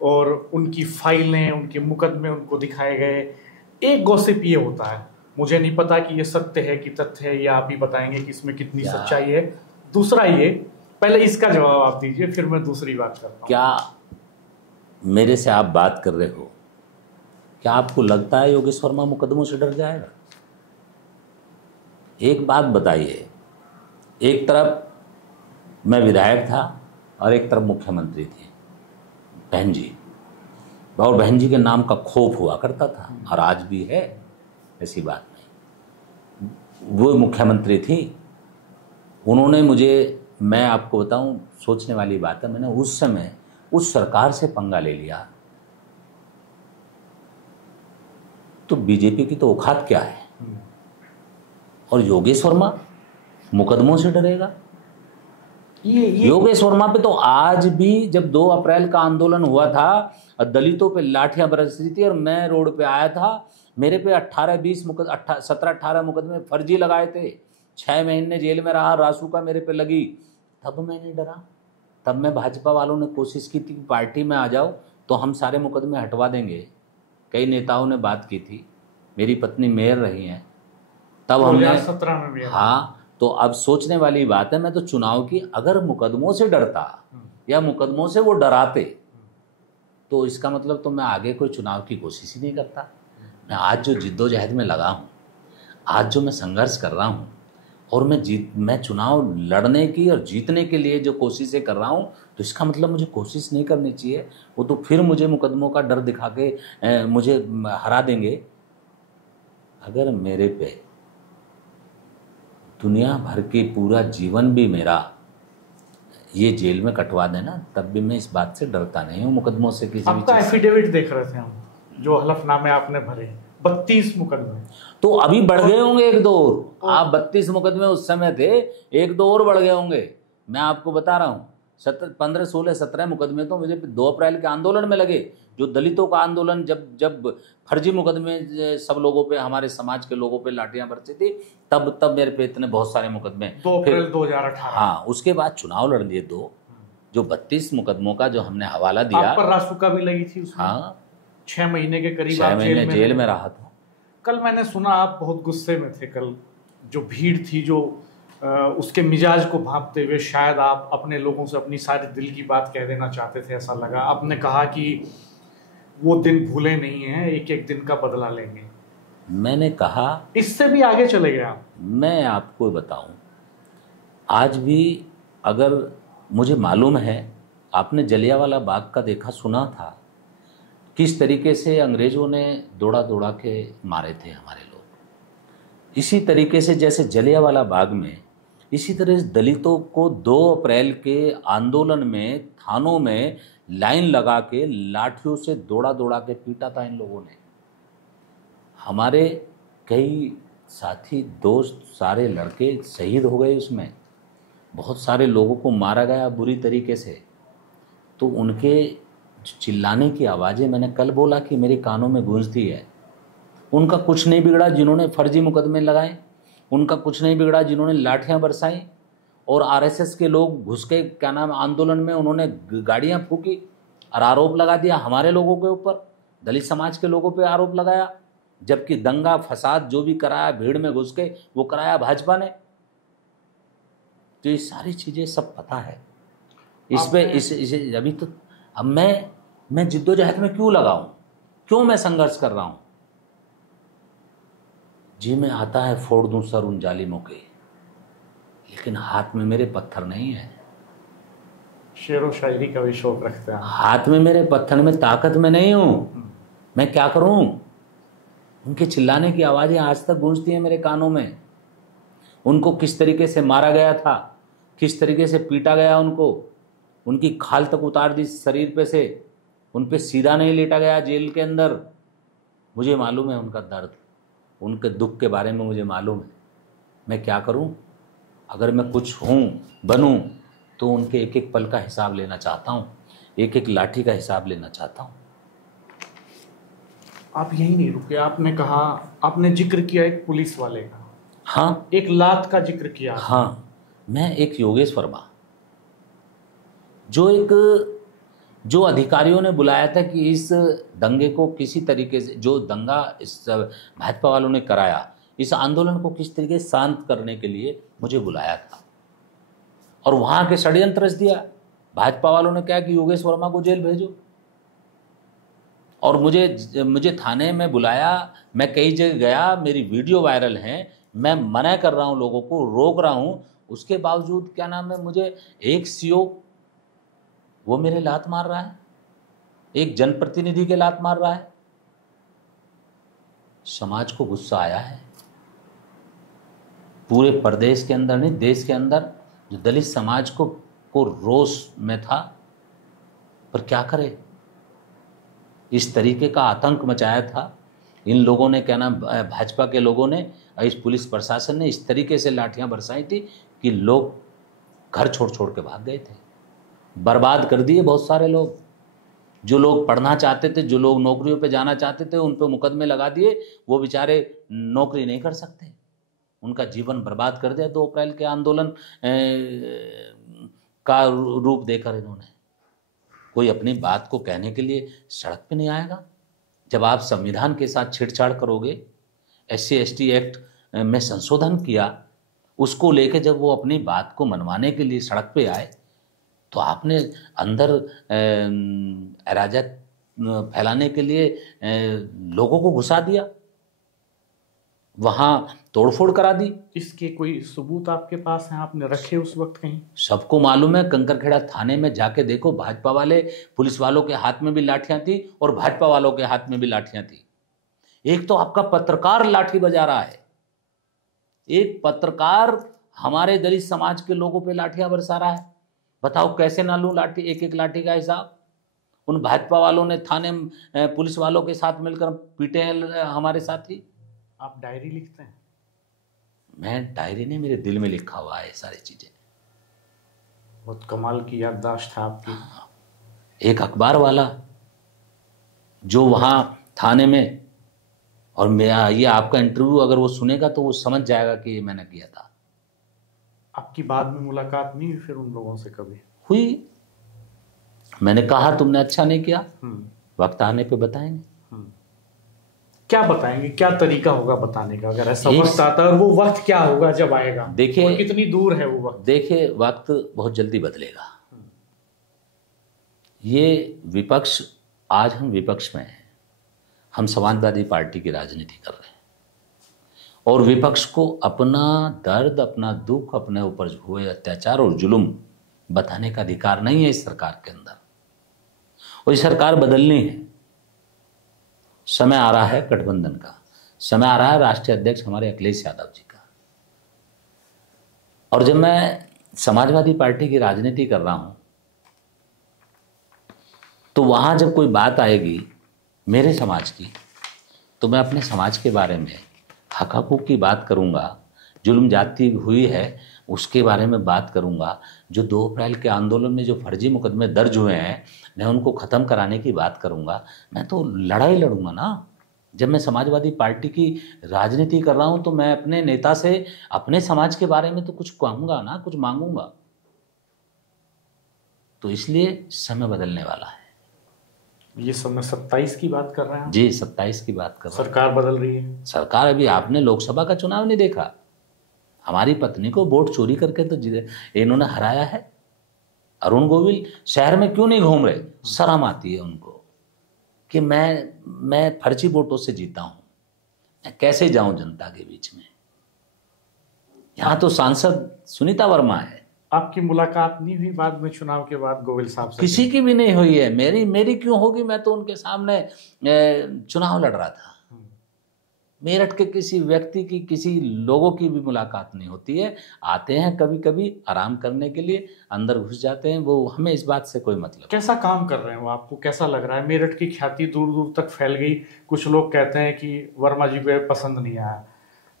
और उनकी फाइलें, उनके मुकदमे उनको दिखाए गए। एक गॉसिप ये होता है, मुझे नहीं पता कि ये सत्य है कि तथ्य है, या आप ही बताएंगे कि इसमें कितनी सच्चाई है। दूसरा ये, पहले इसका जवाब आप दीजिए, फिर मैं दूसरी बात करता हूँ। क्या मेरे से आप बात कर रहे हो, क्या आपको लगता है योगेश वर्मा मुकदमों से डर जाएगा? एक बात बताइए, एक तरफ मैं विधायक था और एक तरफ मुख्यमंत्री थे, बहन जी, और बहन जी के नाम का खौफ हुआ करता था, और आज भी है, ऐसी बात नहीं। वो मुख्यमंत्री थी, उन्होंने मुझे, मैं आपको बताऊं, सोचने वाली बात है, मैंने उस समय उस सरकार से पंगा ले लिया, तो बीजेपी की तो औकात क्या है? और योगेश वर्मा मुकदमों से डरेगा? ये योगेश वर्मा पे तो आज भी, जब 2 अप्रैल का आंदोलन हुआ था और दलितों पे लाठियां बरस रही थी और मैं रोड पे आया था, मेरे पे 17-18 मुकदमे फर्जी लगाए थे, 6 महीने जेल में रहा, रासुका मेरे पे लगी, तब मैं नहीं डरा। तब मैं, भाजपा वालों ने कोशिश की थी कि पार्टी में आ जाओ तो हम सारे मुकदमे हटवा देंगे, कई नेताओं ने बात की थी, मेरी पत्नी मेयर रही हैं, तब हमने 2017 में भी। हाँ, तो अब सोचने वाली बात है, मैं तो चुनाव की, अगर मुकदमों से डरता या मुकदमों से वो डराते तो इसका मतलब तो मैं आगे कोई चुनाव की कोशिश ही नहीं करता। मैं आज जो जिद्दोजहद में लगा हूँ, आज जो मैं संघर्ष कर रहा हूँ, और मैं चुनाव लड़ने की और जीतने के लिए जो कोशिशें कर रहा हूँ, तो इसका मतलब मुझे कोशिश नहीं करनी चाहिए। वो तो फिर मुझे मुकदमों का डर दिखा के मुझे हरा देंगे। अगर मेरे पे दुनिया भर के पूरा जीवन भी मेरा ये जेल में कटवा देना, तब भी मैं इस बात से डरता नहीं हूँ मुकदमों से, किसी भी आपका चीज़ से। एफिडेविट देख रहे थे हम, जो हलफनामे आपने भरे, 32 मुकदमे। तो अभी बढ़ गए होंगे 1-2 और। आप 32 मुकदमे उस समय थे, 1-2 और बढ़ गए होंगे, मैं आपको बता रहा हूँ। 15, 16, 17 मुकदमे तो मुझे 2 अप्रैल के आंदोलन में लगे, जो दलितों का आंदोलन, जब फर्जी मुकदमे सब लोगों पे, हमारे समाज के लोगों पे लाठियां बरसी थी, तब मेरे पे इतने बहुत सारे मुकदमे। 2 अप्रैल 2018। हाँ, उसके बाद चुनाव लड़ लिए 2, जो 32 मुकदमों का जो हमने हवाला दिया। आप पर रासुका भी लगी थी उसमें। हाँ, 6 महीने के करीब 6 आप महीने जेल में रहा था। कल मैंने सुना आप बहुत गुस्से में थे। कल जो भीड़ थी, जो उसके मिजाज को भांपते हुए शायद आप अपने लोगों से अपनी सारी दिल की बात कह देना चाहते थे, ऐसा लगा। आपने कहा कि वो दिन भूले नहीं हैं, एक एक दिन का बदला लेंगे। मैंने कहा, इससे भी आगे चले गए आप। मैं आपको बताऊं, आज भी अगर मुझे मालूम है, आपने जलियांवाला बाग का देखा, सुना था किस तरीके से अंग्रेज़ों ने दौड़ा दौड़ा के मारे थे हमारे लोग। इसी तरीके से जैसे जलियांवाला बाग में, इसी तरह दलितों को 2 अप्रैल के आंदोलन में थानों में लाइन लगा के लाठियों से दौड़ा दौड़ा के पीटा था इन लोगों ने। हमारे कई साथी, दोस्त, सारे लड़के शहीद हो गए उसमें, बहुत सारे लोगों को मारा गया बुरी तरीके से। तो उनके चिल्लाने की आवाज़ें, मैंने कल बोला कि मेरे कानों में गूंजती है। उनका कुछ नहीं बिगड़ा जिन्होंने फर्जी मुकदमे लगाए, उनका कुछ नहीं बिगड़ा जिन्होंने लाठियां बरसाई, और आरएसएस के लोग घुस के, क्या नाम, आंदोलन में उन्होंने गाड़ियां फूकी और आरोप लगा दिया हमारे लोगों के ऊपर, दलित समाज के लोगों पे आरोप लगाया, जबकि दंगा फसाद जो भी कराया भीड़ में घुस के, वो कराया भाजपा ने। तो ये सारी चीज़ें सब पता है। इस पे इसे अभी तो, अब मैं जिद्दोजहद में क्यों लगाऊं, क्यों मैं संघर्ष कर रहा हूं? जी में आता है फोड़ दूं सर उन जालिमों के, लेकिन हाथ में मेरे पत्थर नहीं है। शेरो शायरी का भी शौक रखते हैं। हाथ में मेरे पत्थर में ताकत में नहीं हूं, मैं क्या करूं? उनके चिल्लाने की आवाज़ें आज तक गूंजती हैं मेरे कानों में। उनको किस तरीके से मारा गया था, किस तरीके से पीटा गया उनको, उनकी खाल तक उतार दी शरीर पे से, उन पे सीधा नहीं लेटा गया जेल के अंदर। मुझे मालूम है उनका दर्द, उनके दुख के बारे में मुझे मालूम है। मैं क्या करूं? अगर मैं कुछ हूं बनूं तो उनके एक एक पल का हिसाब लेना चाहता हूं, एक एक लाठी का हिसाब लेना चाहता हूं। आप यही नहीं रुके, आपने कहा, आपने जिक्र किया एक पुलिस वाले का, हाँ, एक लात का जिक्र किया। हाँ, मैं एक योगेश वर्मा, जो अधिकारियों ने बुलाया था कि इस दंगे को किसी तरीके से, जो दंगा इस भाजपा वालों ने कराया, इस आंदोलन को किस तरीके से शांत करने के लिए मुझे बुलाया था, और वहां के षड्यंत्र रच दिया। भाजपा वालों ने कहा कि योगेश वर्मा को जेल भेजो, और मुझे थाने में बुलाया। मैं कई जगह गया, मेरी वीडियो वायरल है, मैं मना कर रहा हूं, लोगों को रोक रहा हूं, उसके बावजूद क्या नाम है, मुझे एक सीओ वो मेरे लात मार रहा है, एक जनप्रतिनिधि के लात मार रहा है। समाज को गुस्सा आया है, पूरे प्रदेश के अंदर नहीं, देश के अंदर जो दलित समाज को रोष में था, पर क्या करे, इस तरीके का आतंक मचाया था इन लोगों ने, क्या नाम, भाजपा के लोगों ने, इस पुलिस प्रशासन ने इस तरीके से लाठियां बरसाई थी कि लोग घर छोड़ छोड़ के भाग गए थे। बर्बाद कर दिए बहुत सारे लोग, जो लोग पढ़ना चाहते थे, जो लोग नौकरियों पे जाना चाहते थे, उन पे मुकदमे लगा दिए, वो बेचारे नौकरी नहीं कर सकते, उनका जीवन बर्बाद कर दिया 2 अप्रैल के आंदोलन का रूप देकर इन्होंने। कोई अपनी बात को कहने के लिए सड़क पे नहीं आएगा। जब आप संविधान के साथ छेड़छाड़ करोगे, SC/ST एक्ट में संशोधन किया, उसको लेके जब वो अपनी बात को मनवाने के लिए सड़क पे आए, तो आपने अंदर अराजक फैलाने के लिए लोगों को घुसा दिया, वहाँ तोड़फोड़ करा दी। इसके कोई सबूत आपके पास हैं, आपने रखे उस वक्त कहीं? सबको मालूम है, कंकरखेड़ा थाने में जाके देखो, भाजपा वाले पुलिस वालों के हाथ में भी लाठियां थी और भाजपा वालों के हाथ में भी लाठियां थी। एक तो आपका पत्रकार लाठी बजा रहा है, एक पत्रकार हमारे दलित समाज के लोगों पे लाठियां बरसा रहा है। बताओ कैसे ना लूं लाठी, एक एक लाठी का हिसाब। उन भाजपा वालों ने थाने पुलिस वालों के साथ मिलकर पीटे हैं हमारे साथी। आप डायरी लिखते हैं? मैं डायरी नहीं, मेरे दिल में लिखा हुआ है सारी चीजें। बहुत कमाल की याददाश्त है आपकी। एक अखबार वाला जो वहां थाने में, और मैं ये आपका इंटरव्यू अगर वो सुनेगा तो वो समझ जाएगा कि ये मैंने किया था। आपकी बाद में मुलाकात नहीं हुई फिर उन लोगों से? कभी हुई। मैंने कहा तुमने अच्छा नहीं किया, वक्त आने पे बताएंगे। क्या बताएंगे? क्या तरीका होगा बताने का, अगर ऐसा वक्त आता है? और वो वक्त क्या होगा जब आएगा? देखिए कितनी दूर है वो वक्त? देखिए, वक्त बहुत जल्दी बदलेगा। ये विपक्ष, आज हम विपक्ष में हैं, हम समाजवादी पार्टी की राजनीति कर रहे हैं, और विपक्ष को अपना दर्द, अपना दुख, अपने ऊपर हुए अत्याचार और जुल्म बताने का अधिकार नहीं है इस सरकार के अंदर। और ये सरकार बदलनी है। समय आ रहा है गठबंधन का, समय आ रहा है राष्ट्रीय अध्यक्ष हमारे अखिलेश यादव जी का। और जब मैं समाजवादी पार्टी की राजनीति कर रहा हूं, तो वहां जब कोई बात आएगी मेरे समाज की, तो मैं अपने समाज के बारे में हक हकूक की बात करूंगा, जुल्म जाती हुई है उसके बारे में बात करूंगा। जो 2 अप्रैल के आंदोलन में जो फर्जी मुकदमे दर्ज हुए हैं, मैं उनको ख़त्म कराने की बात करूंगा। मैं तो लड़ाई लड़ूंगा ना। जब मैं समाजवादी पार्टी की राजनीति कर रहा हूं, तो मैं अपने नेता से अपने समाज के बारे में तो कुछ कहूँगा ना, कुछ मांगूंगा। तो इसलिए समय बदलने वाला है। ये समय 27 की बात कर रहे हैं? जी, 27 की बात कर रहे हैं। सरकार बदल रही है। सरकार, अभी आपने लोकसभा का चुनाव नहीं देखा? हमारी पत्नी को वोट चोरी करके तो इन्होंने हराया है। अरुण गोविल शहर में क्यों नहीं घूम रहे? शर्म आती है उनको कि मैं फर्जी वोटों से जीता हूं, मैं कैसे जाऊं जनता के बीच में। यहां तो सांसद सुनीता वर्मा है। आपकी मुलाकात नहीं हुई बाद में, चुनाव के बाद गोविल साहब से? किसी की भी नहीं हुई है। मेरी क्यों होगी? मैं तो उनके सामने चुनाव लड़ रहा था। मेरठ के किसी व्यक्ति की, किसी लोगों की भी मुलाकात नहीं होती है। आते हैं कभी कभी आराम करने के लिए, अंदर घुस जाते हैं, वो हमें इस बात से कोई मतलब। कैसा काम कर रहे हैं वो, आपको कैसा लग रहा है? मेरठ की ख्याति दूर दूर तक फैल गई। कुछ लोग कहते हैं कि वर्मा जी को पसंद नहीं आया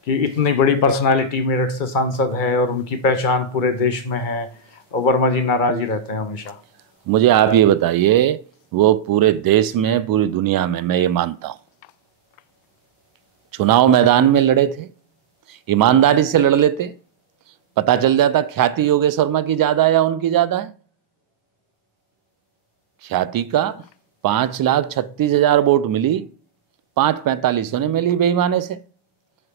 कि इतनी बड़ी पर्सनालिटी मेरठ से सांसद है और उनकी पहचान पूरे देश में है, और वर्मा जी नाराज ही रहते हैं हमेशा। मुझे आप ये बताइए, वो पूरे देश में, पूरी दुनिया में, मैं ये मानता हूँ, चुनाव मैदान में लड़े थे, ईमानदारी से लड़ लेते, पता चल जाता ख्याति योगेश वर्मा की ज़्यादा है या उनकी ज़्यादा है। ख्याति का 5,36,000 वोट मिली, 5,45 ने मिली बेईमाने से।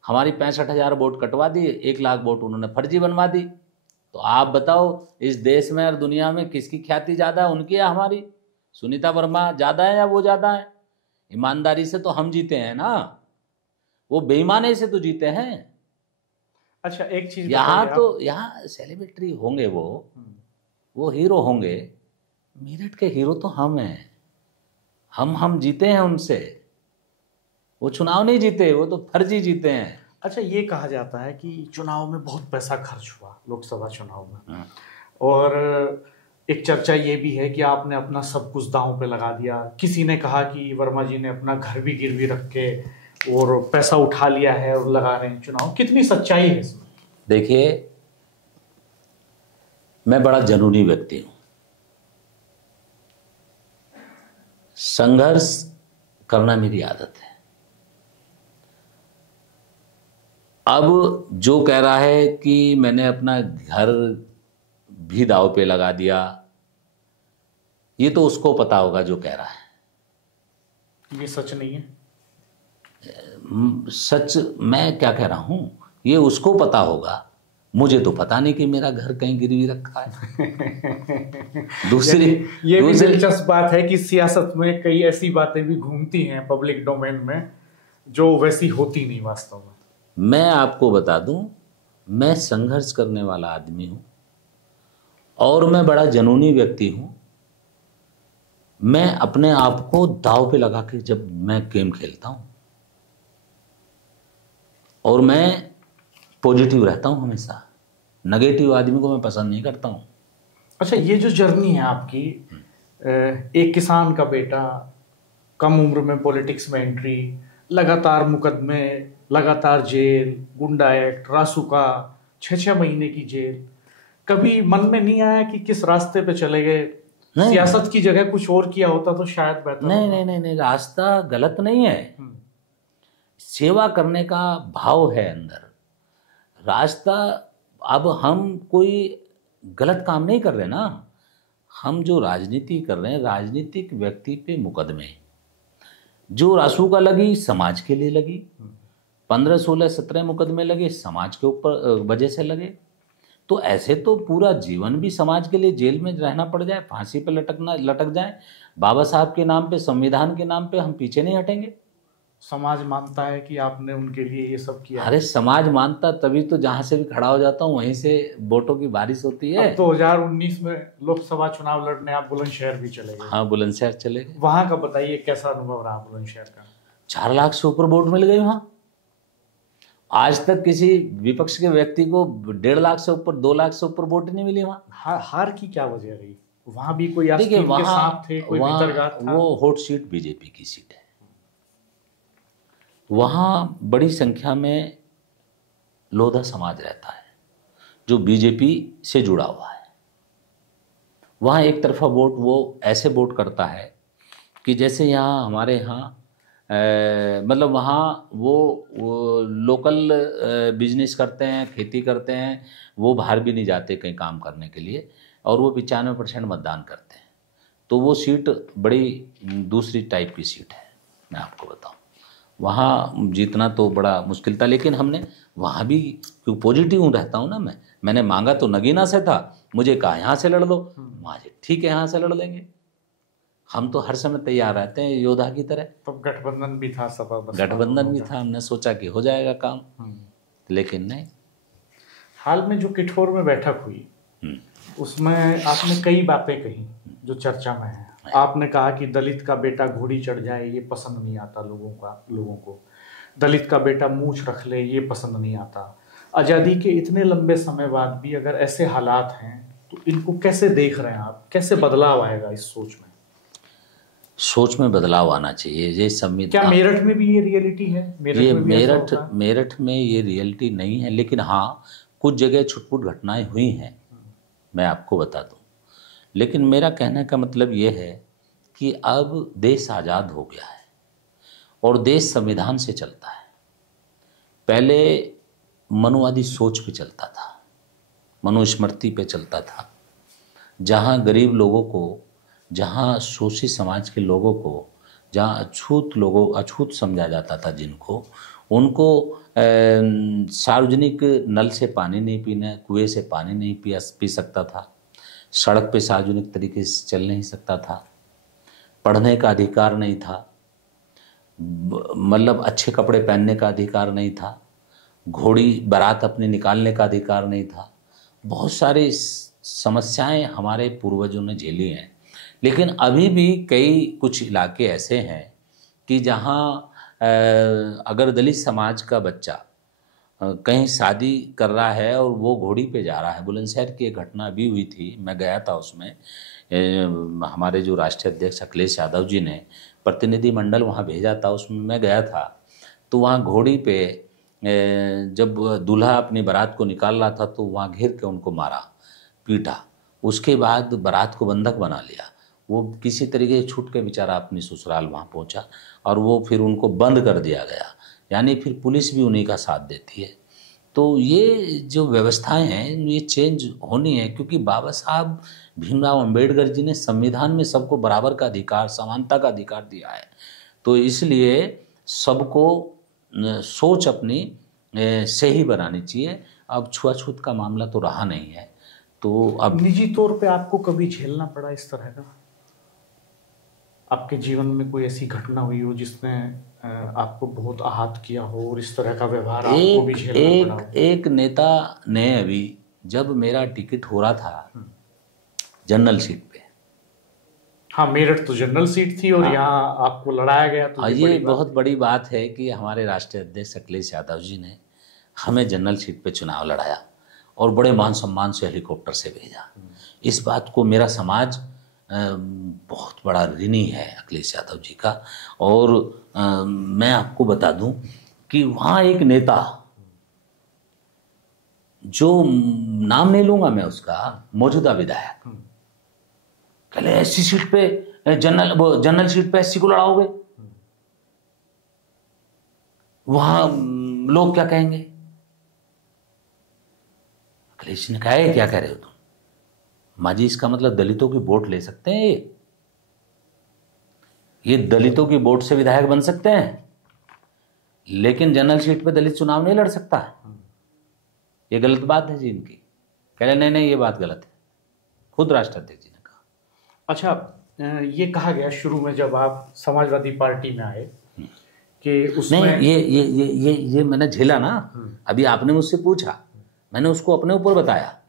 हमारी 65,000 वोट कटवा दिए, 1,00,000 वोट उन्होंने फर्जी बनवा दी। तो आप बताओ, इस देश में और दुनिया में किसकी ख्याति ज़्यादा है, उनकी या हमारी? सुनीता वर्मा ज़्यादा है या वो ज़्यादा है? ईमानदारी से तो हम जीते हैं ना, वो बेईमाने से तो जीते हैं। अच्छा, एक चीज यहाँ तो, यहाँ सेलिब्रिटी होंगे, वो हीरो होंगे। मेरठ के हीरो तो हम हैं, हम जीते हैं उनसे। वो चुनाव नहीं जीते, वो तो फर्जी जीते हैं। अच्छा, ये कहा जाता है कि चुनाव में बहुत पैसा खर्च हुआ, लोकसभा चुनाव में, और एक चर्चा ये भी है कि आपने अपना सब कुछ दांव पे लगा दिया। किसी ने कहा कि वर्मा जी ने अपना घर भी गिरवी रख के और पैसा उठा लिया है और लगा रहे हैं चुनाव। कितनी सच्चाई है इसमें? देखिए, मैं बड़ा जुनूनी व्यक्ति हूं, संघर्ष करना मेरी आदत है। अब जो कह रहा है कि मैंने अपना घर भी दांव पे लगा दिया, ये तो उसको पता होगा जो कह रहा है। ये सच नहीं है। सच मैं क्या कह रहा हूं, ये उसको पता होगा, मुझे तो पता नहीं कि मेरा घर कहीं गिरवी रखा है। दूसरी ये भी दिलचस्प बात है कि सियासत में कई ऐसी बातें भी घूमती हैं पब्लिक डोमेन में जो वैसी होती नहीं वास्तव में। मैं आपको बता दूं, मैं संघर्ष करने वाला आदमी हूं और मैं बड़ा जुनूनी व्यक्ति हूं। मैं अपने आप को दांव पे लगा के जब मैं गेम खेलता हूं, और मैं पॉजिटिव रहता हूं हमेशा, नेगेटिव आदमी को मैं पसंद नहीं करता हूं। अच्छा, ये जो जर्नी है आपकी, एक किसान का बेटा, कम उम्र में पॉलिटिक्स में एंट्री, लगातार मुकदमे, लगातार जेल, गुंडा एक्ट, रासुका, 6-6 महीने की जेल, कभी मन में नहीं आया कि किस रास्ते पे चले गए? सियासत की जगह कुछ और किया होता तो शायद बेहतर। नहीं, रास्ता गलत नहीं है, सेवा करने का भाव है अंदर। रास्ता, अब हम कोई गलत काम नहीं कर रहे ना, हम जो राजनीति कर रहे हैं, राजनीतिक व्यक्ति पे मुकदमे, जो रासुका लगी समाज के लिए लगी, 15, 16, 17 मुकदमे लगे समाज के ऊपर वजह से लगे। तो ऐसे तो पूरा जीवन भी समाज के लिए जेल में रहना पड़ जाए, फांसी पे लटक जाए, बाबा साहब के नाम पे, संविधान के नाम पे हम पीछे नहीं हटेंगे। समाज मानता है कि आपने उनके लिए ये सब किया? अरे समाज मानता तभी तो जहां से भी खड़ा हो जाता हूँ वहीं से वोटों की बारिश होती है। अब 2019 में लोकसभा चुनाव लड़ने आप बुलंदशहर भी चले गए। हाँ, बुलंदशहर चले गए। वहां का बताइए, कैसा अनुभव रहा बुलंदशहर का? 4 लाख से ऊपर वोट मिल गए वहां। आज तक किसी विपक्ष के व्यक्ति को 1.5 लाख से ऊपर, 2 लाख से ऊपर वोट नहीं मिली वहां। हार की क्या वजह रही? वहां भी कोई देखिए, वहां थे, कोई भीतरघात था? वो हॉट सीट बीजेपी की सीट है। वहाँ बड़ी संख्या में लोधा समाज रहता है जो बीजेपी से जुड़ा हुआ है। वहाँ एक तरफा वोट वो ऐसे वोट करता है कि जैसे यहाँ हमारे यहाँ मतलब वहाँ वो लोकल बिजनेस करते हैं, खेती करते हैं, वो बाहर भी नहीं जाते कहीं काम करने के लिए, और वो 95% मतदान करते हैं। तो वो सीट बड़ी दूसरी टाइप की सीट है। मैं आपको बताऊँ, वहाँ जीतना तो बड़ा मुश्किल था, लेकिन हमने वहाँ भी, क्योंकि पॉजिटिव रहता हूँ ना मैंने मांगा तो नगीना से था, मुझे कहा यहाँ से लड़ लो, वहाँ से ठीक है यहाँ से लड़ लेंगे। हम तो हर समय तैयार रहते हैं योद्धा की तरह। तो गठबंधन भी था, सपा गठबंधन भी था, हमने सोचा कि हो जाएगा काम, लेकिन नहीं। हाल में जो किठौर में बैठक हुई उसमें आपने कई बातें कही जो चर्चा में है। आपने कहा कि दलित का बेटा घोड़ी चढ़ जाए ये पसंद नहीं आता लोगों को। दलित का बेटा मूछ रख ले ये पसंद नहीं आता। आज़ादी के इतने लंबे समय बाद भी अगर ऐसे हालात हैं तो इनको कैसे देख रहे हैं आप, कैसे बदलाव आएगा इस सोच में? सोच में बदलाव आना चाहिए। ये संविधान, क्या मेरठ में भी ये रियलिटी है? ये मेरठ में ये रियलिटी नहीं है, लेकिन हाँ कुछ जगह छुटपुट घटनाएं हुई हैं, मैं आपको बता दूं। लेकिन मेरा कहने का मतलब ये है कि अब देश आज़ाद हो गया है और देश संविधान से चलता है। पहले मनुवादी सोच पे चलता था, मनुस्मृति पे चलता था, जहाँ गरीब लोगों को, जहाँ शोषित समाज के लोगों को, जहाँ अछूत समझा जाता था, जिनको उनको सार्वजनिक नल से पानी नहीं पीना, कुएं से पानी नहीं पी सकता था, सड़क पे सार्वजनिक तरीके से चल नहीं सकता था, पढ़ने का अधिकार नहीं था, मतलब अच्छे कपड़े पहनने का अधिकार नहीं था, घोड़ी बारात अपने निकालने का अधिकार नहीं था। बहुत सारी समस्याएं हमारे पूर्वजों ने झेली हैं। लेकिन अभी भी कुछ इलाके ऐसे हैं कि जहां अगर दलित समाज का बच्चा कहीं शादी कर रहा है और वो घोड़ी पे जा रहा है, बुलंदशहर की एक घटना भी हुई थी, मैं गया था उसमें, हमारे जो राष्ट्रीय अध्यक्ष अखिलेश यादव जी ने प्रतिनिधि मंडल वहाँ भेजा था, उसमें मैं गया था। तो वहाँ घोड़ी पे जब दूल्हा अपनी बारात को निकाल रहा था तो वहाँ घेर के उनको मारा, पीटा, उसके बाद बारात को बंधक बना लिया। वो किसी तरीके से छूट के बेचारा अपनी ससुराल वहाँ पहुँचा और वो फिर उनको बंद कर दिया गया, यानी फिर पुलिस भी उन्हीं का साथ देती है। तो ये जो व्यवस्थाएं हैं ये चेंज होनी है, क्योंकि बाबा साहब भीमराव अंबेडकर जी ने संविधान में सबको बराबर का अधिकार, समानता का अधिकार दिया है। तो इसलिए सबको सोच अपनी सही बनानी चाहिए। अब छुआछूत का मामला तो रहा नहीं है। तो अब निजी तौर पे आपको कभी झेलना पड़ा इस तरह का? आपके जीवन में कोई ऐसी घटना हुई हो जिसने आपको बहुत आहत किया हो और इस तरह का व्यवहार आपको भी झेलना पड़ा हो? एक नेता ने अभी, जब मेरा टिकट हो रहा था जनरल सीट पे, हाँ मेरठ तो जनरल सीट थी और यहाँ आपको लड़ाया गया, तो ये बहुत बड़ी बात है कि हमारे राष्ट्रीय अध्यक्ष अखिलेश यादव जी ने हमें जनरल सीट पे चुनाव लड़ाया और बड़े मान सम्मान से हेलीकॉप्टर से भेजा। इस बात को मेरा समाज बहुत बड़ा ऋणी है अखिलेश यादव जी का। और मैं आपको बता दूं कि वहाँ एक नेता, जो नाम नहीं लूंगा मैं उसका, मौजूदा विधायक, कहले एससी सीट पे जनरल सीट पे एससी को लड़ाओगे, वहां लोग क्या कहेंगे? अखिलेश ने कहा क्या कह रहे हो तुम? माँ जी, इसका मतलब दलितों की वोट ले सकते हैं, ये दलितों की वोट से विधायक बन सकते हैं, लेकिन जनरल सीट पे दलित चुनाव नहीं लड़ सकता। ये गलत बात है जी इनकी। कह रहे नहीं ये बात गलत है, खुद राष्ट्राध्यक्ष जी ने कहा। अच्छा, ये कहा गया शुरू में जब आप समाजवादी पार्टी में आए कि उसमें नहीं, ये मैंने झेला ना। अभी आपने मुझसे पूछा, मैंने उसको अपने ऊपर बताया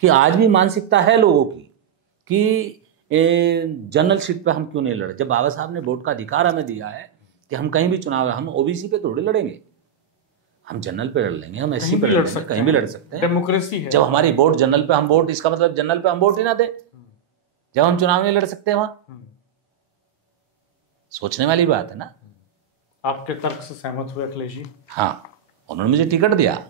कि आज भी मानसिकता है लोगों की कि जनरल सीट पे हम क्यों नहीं लड़े, जब बाबा साहब ने वोट का अधिकार हमें दिया है कि हम कहीं भी चुनाव, हम ओबीसी पे थोड़ी लड़ेंगे, हम जनरल पे लड़ लेंगे, हम एससी पे लड़ सकते हैं, कहीं भी लड़ सकते हैं, डेमोक्रेसी है। जब हमारी वोट जनरल पे, हम वोट, इसका मतलब जनरल पे हम वोट ही ना दे, जब हम चुनाव नहीं लड़ सकते वहां। सोचने वाली बात है ना। आपके तर्क से सहमत हुए अखिलेश जी? हाँ, उन्होंने मुझे टिकट दिया।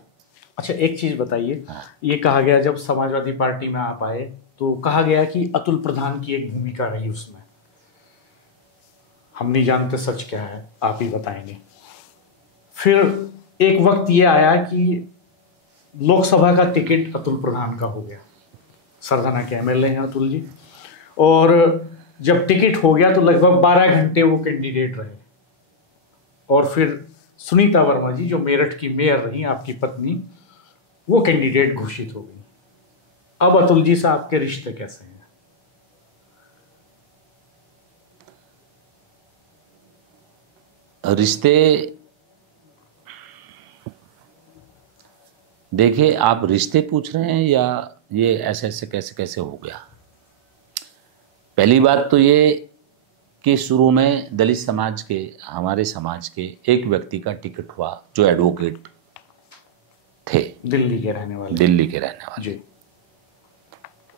अच्छा, एक चीज बताइए, ये कहा गया जब समाजवादी पार्टी में आप आए तो कहा गया कि अतुल प्रधान की एक भूमिका रही उसमें। हम नहीं जानते सच क्या है, आप ही बताएंगे। फिर एक वक्त ये आया कि लोकसभा का टिकट अतुल प्रधान का हो गया, सरदाना के एमएलए हैं अतुल जी, और जब टिकट हो गया तो लगभग 12 घंटे वो कैंडिडेट रहे, और फिर सुनीता वर्मा जी जो मेरठ की मेयर रही, आपकी पत्नी, वो कैंडिडेट घोषित हो गई। अब अतुल जी से आपके रिश्ते कैसे हैं? रिश्ते देखिए, आप रिश्ते पूछ रहे हैं या ये ऐसे ऐसे कैसे कैसे हो गया? पहली बात तो ये कि शुरू में दलित समाज के, हमारे समाज के एक व्यक्ति का टिकट हुआ जो एडवोकेट थे, दिल्ली के रहने वाले जी।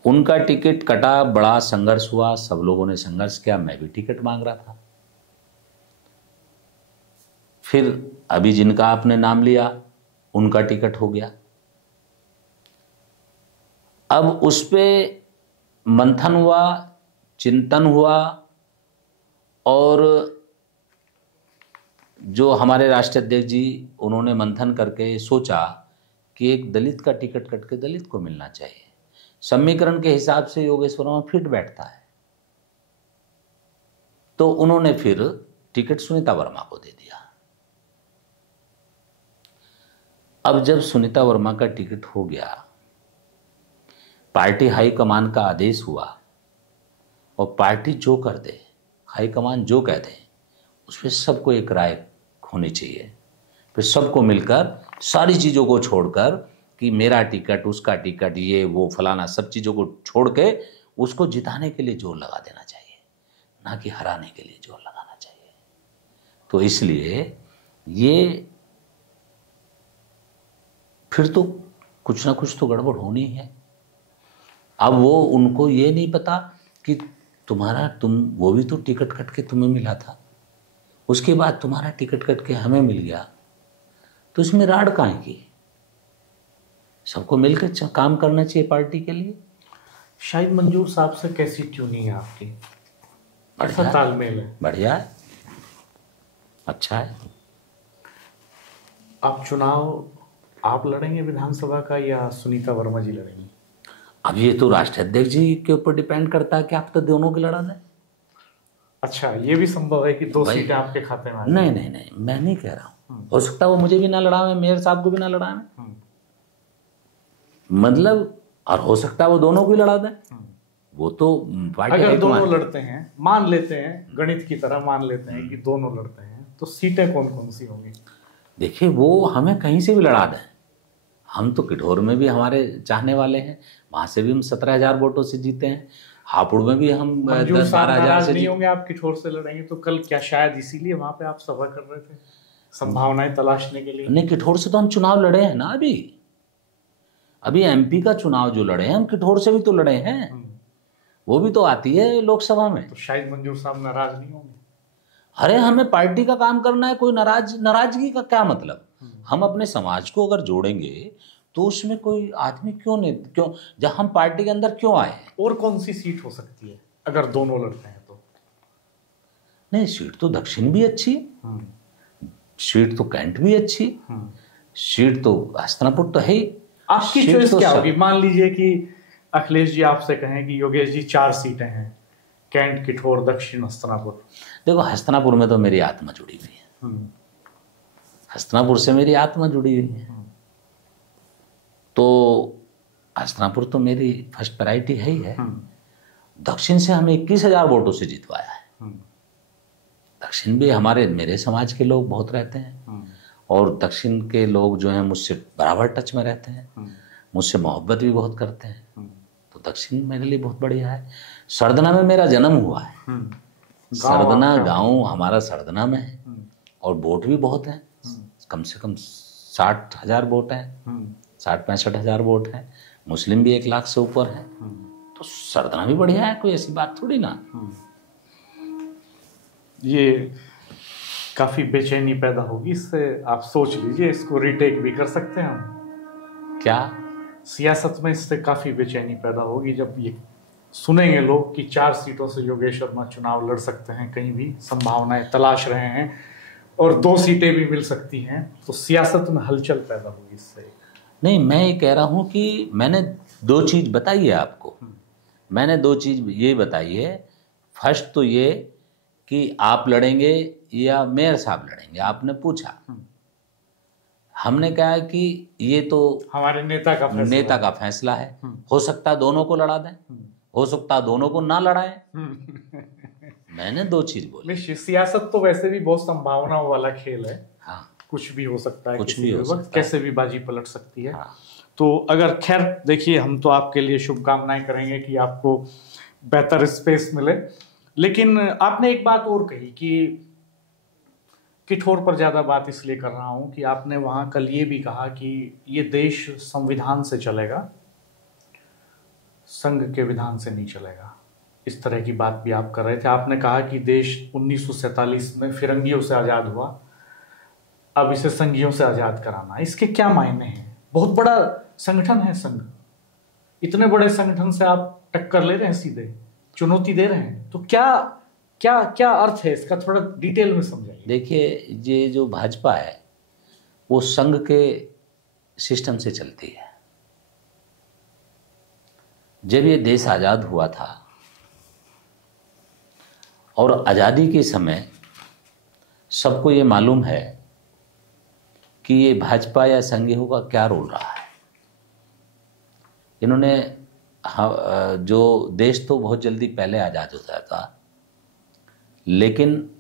उनका टिकट कटा, बड़ा संघर्ष हुआ, सब लोगों ने संघर्ष किया, मैं भी टिकट मांग रहा था। फिर अभी जिनका आपने नाम लिया उनका टिकट हो गया। अब उस पे मंथन हुआ, चिंतन हुआ, और जो हमारे राष्ट्रीय अध्यक्ष जी, उन्होंने मंथन करके सोचा कि एक दलित का टिकट कट के दलित को मिलना चाहिए। समीकरण के हिसाब से योगेश्वर वर्मा फिट बैठता है, तो उन्होंने फिर टिकट सुनीता वर्मा को दे दिया। अब जब सुनीता वर्मा का टिकट हो गया, पार्टी हाईकमान का आदेश हुआ, और पार्टी जो कर दे, हाईकमान जो कह दे, उस पर सबको एक राय होनी चाहिए। फिर सबको मिलकर सारी चीज़ों को छोड़कर कि मेरा टिकट, उसका टिकट, ये वो फलाना, सब चीज़ों को छोड़ के उसको जिताने के लिए जोर लगा देना चाहिए, ना कि हराने के लिए जोर लगाना चाहिए। तो इसलिए ये फिर तो कुछ ना कुछ तो गड़बड़ होनी है। अब वो, उनको ये नहीं पता कि वो भी तो टिकट कट के तुम्हें मिला था, उसके बाद तुम्हारा टिकट कट के हमें मिल गया, तो इसमें राड़ काहे की? सबको मिलकर काम करना चाहिए पार्टी के लिए। शाहिद मंजूर साहब से कैसी ट्यूनिंग है आपकी? अच्छा तालमेल है? बढ़िया है, अच्छा है। आप चुनाव आप लड़ेंगे विधानसभा का या सुनीता वर्मा जी लड़ेंगी? अब ये तो राष्ट्रीय अध्यक्ष जी के ऊपर डिपेंड करता है कि आप तो दोनों की लड़ा दें। अच्छा, ये भी संभव है कि 2 सीटें आपके खाते में? नहीं नहीं नहीं, मैं नहीं कह रहा हूँ। हो सकता है वो मुझे भी ना लड़ावे, मेयर साहब को भी ना लड़ावे, मतलब, और हो सकता है वो दोनों को ही लड़ा दें। वो तो पार्टी, अगर दोनों लड़ते हैं, मान लेते हैं, गणित की तरह मान लेते हैं कि दोनों लड़ते हैं, तो सीटें कौन कौन सी होंगी? देखिए, वो हमें कहीं से भी लड़ा दें। हम तो किठौर में भी हमारे चाहने वाले हैं, वहां से भी हम 17,000 वोटों से जीते हैं। हापुड़ में भी हम 10-12,000 से नहीं होंगे। आप किठौर से लड़ेंगे तो कल क्या शायद इसीलिए वहां पे आप सभा कर रहे थे, संभावनाएं तलाशने के लिए? नहीं, किठौर से तो हम चुनाव लड़े हैं ना। अभी एमपी का चुनाव जो लड़े हैं, हम किठौर से भी तो लड़े हैं, वो भी तो आती है लोकसभा में। तो शायद मंजूर साहब नाराज नहीं होंगे? अरे, हमें पार्टी का काम करना है, कोई नाराजगी का क्या मतलब? हम अपने समाज को अगर जोड़ेंगे तो उसमें कोई आदमी क्यों जब हम पार्टी के अंदर क्यों आए? और कौन सी सीट हो सकती है अगर दोनों लड़ते हैं तो? नहीं, सीट तो दक्षिण भी अच्छी, सीट तो कैंट भी अच्छी, सीट तो हस्तिनापुर तो है ही। आपकी चॉइस क्या होगी? मान लीजिए कि अखिलेश जी आपसे कहें कि योगेश जी 4 सीटें हैं, कैंट, किठौर, दक्षिण, हस्तिनापुर। देखो, हस्तिनापुर में तो मेरी आत्मा जुड़ी हुई है, हस्तिनापुर से मेरी आत्मा जुड़ी हुई है, तो हस्तिनापुर तो मेरी फर्स्ट प्रायोरिटी है ही है। दक्षिण से हमें 21,000 वोटों से जितवाया है। दक्षिण भी मेरे समाज के लोग बहुत रहते हैं, और दक्षिण के लोग जो हैं मुझसे बराबर टच में रहते हैं, मुझसे मोहब्बत भी बहुत करते हैं, तो दक्षिण मेरे लिए बहुत बढ़िया है। सरदना में मेरा जन्म हुआ है, सरदना गांव हमारा सरदना में है, और वोट भी बहुत हैं, कम से कम 60,000 वोट हैं, 60-65,000 वोट हैं। मुस्लिम भी 1 लाख से ऊपर है, तो सरदना भी बढ़िया है, कोई ऐसी बात थोड़ी ना। ये काफी बेचैनी पैदा होगी इससे, आप सोच लीजिए, इसको रिटेक भी कर सकते हैं हम। क्या सियासत में इससे काफी बेचैनी पैदा होगी जब ये सुनेंगे लोग कि 4 सीटों से योगेश वर्मा चुनाव लड़ सकते हैं, कहीं भी संभावनाएं तलाश रहे हैं, और 2 सीटें भी मिल सकती हैं, तो सियासत में हलचल पैदा होगी इससे। नहीं, मैं ये कह रहा हूं कि मैंने 2 चीज बताई है आपको। मैंने 2 चीज ये बताई है। फर्स्ट तो ये कि आप लड़ेंगे या मेयर साहब लड़ेंगे, आपने पूछा। हमने कहा है कि ये तो हमारे नेता का फैसला है। हो सकता है दोनों को लड़ा दें, हो सकता है दोनों को ना लड़ाएं। मैंने 2 चीज बोली। सियासत तो वैसे भी बहुत संभावनाओं वाला खेल है। हाँ, कुछ भी हो सकता है, कुछ भी हो सकता है, कैसे भी बाजी पलट सकती है। हाँ। तो अगर खैर देखिए, हम तो आपके लिए शुभकामनाएं करेंगे कि आपको बेहतर स्पेस मिले, लेकिन आपने एक बात और कही कि किठौर पर ज्यादा बात इसलिए कर रहा हूं कि आपने वहां कल ये भी कहा कि ये देश संविधान से चलेगा, संघ के विधान से नहीं चलेगा। इस तरह की बात भी आप कर रहे थे। आपने कहा कि देश 1947 में फिरंगियों से आजाद हुआ, अब इसे संघियों से आजाद कराना, इसके क्या मायने हैं? बहुत बड़ा संगठन है संघ, इतने बड़े संगठन से आप टक्कर ले रहे हैं, सीधे चुनौती दे रहे हैं, तो क्या क्या क्या अर्थ है इसका? थोड़ा डिटेल में समझाइए। देखिए, ये जो भाजपा है वो संघ के सिस्टम से चलती है। जब ये देश आज़ाद हुआ था और आज़ादी के समय सबको ये मालूम है कि ये भाजपा या संघियों का क्या रोल रहा है। इन्होंने जो देश तो बहुत जल्दी पहले आज़ाद हो जाता था, लेकिन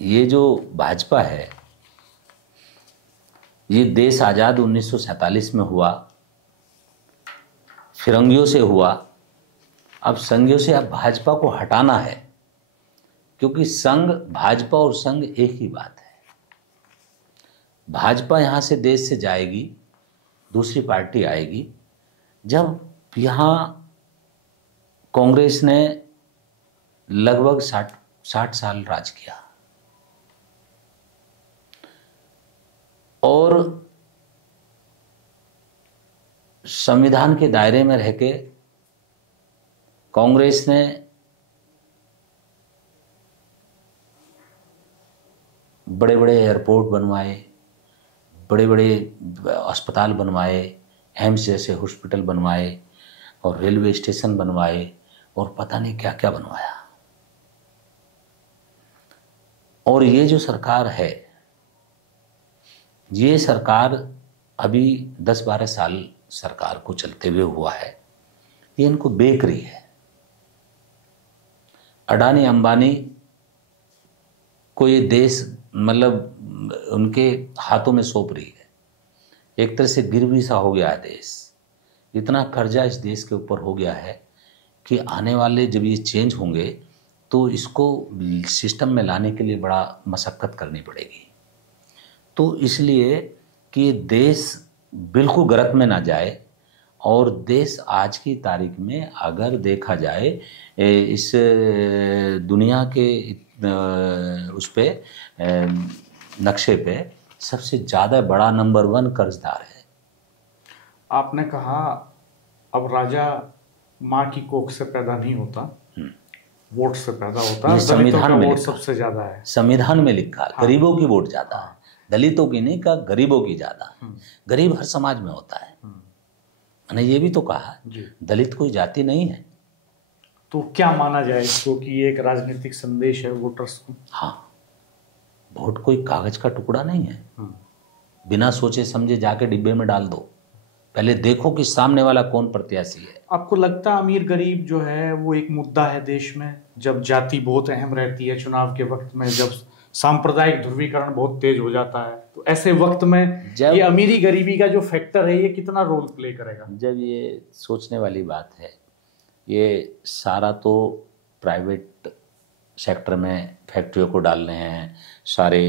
ये जो भाजपा है, ये देश आज़ाद 1947 में हुआ, फिरंगियों से हुआ। अब संघियों से अब भाजपा को हटाना है, क्योंकि संघ, भाजपा और संघ एक ही बात है। भाजपा यहाँ से देश से जाएगी, दूसरी पार्टी आएगी। जब यहाँ कांग्रेस ने लगभग 60 साल राज किया और संविधान के दायरे में रह के कांग्रेस ने बड़े बड़े एयरपोर्ट बनवाए, बड़े बड़े अस्पताल बनवाए, एम्स जैसे हॉस्पिटल बनवाए और रेलवे स्टेशन बनवाए और पता नहीं क्या क्या बनवाया। और ये जो सरकार है, ये सरकार अभी 10-12 साल सरकार को चलते हुए हुआ है, ये इनको बेच रही है। अडानी अंबानी को ये देश मतलब उनके हाथों में सौंप रही है। एक तरह से गिरवी सा हो गया है देश। इतना कर्जा इस देश के ऊपर हो गया है कि आने वाले जब ये चेंज होंगे तो इसको सिस्टम में लाने के लिए बड़ा मशक्कत करनी पड़ेगी। तो इसलिए कि देश बिल्कुल गर्क में ना जाए, और देश आज की तारीख में अगर देखा जाए इस दुनिया के उस पे नक्शे पे सबसे ज़्यादा बड़ा नंबर 1 कर्जदार है। आपने कहा अब राजा माँ की कोख से पैदा नहीं होता, वोट से पैदा होता है। संविधान में वोट सबसे ज्यादा है, संविधान में लिखा है। गरीबों की वोट ज्यादा है, दलितों की नहीं कहा, गरीबों की ज्यादा है। गरीब हर समाज में होता है। मैंने ये भी तो कहा दलित कोई जाति नहीं है। तो क्या माना जाए इसको कि ये एक राजनीतिक संदेश है वोटर्स को? हाँ, वोट कोई कागज का टुकड़ा नहीं है। बिना सोचे समझे जाके डिब्बे में डाल दो, पहले देखो कि सामने वाला कौन प्रत्याशी है। आपको लगता अमीर गरीब जो है वो एक मुद्दा है देश में? जब जाति बहुत अहम रहती है चुनाव के वक्त में, जब सांप्रदायिक ध्रुवीकरण बहुत तेज हो जाता है, तो ऐसे वक्त में ये अमीरी गरीबी का जो फैक्टर है ये कितना रोल प्ले करेगा? जब ये सोचने वाली बात है, ये सारा तो प्राइवेट सेक्टर में फैक्ट्रियों को डाल रहे हैं, सारे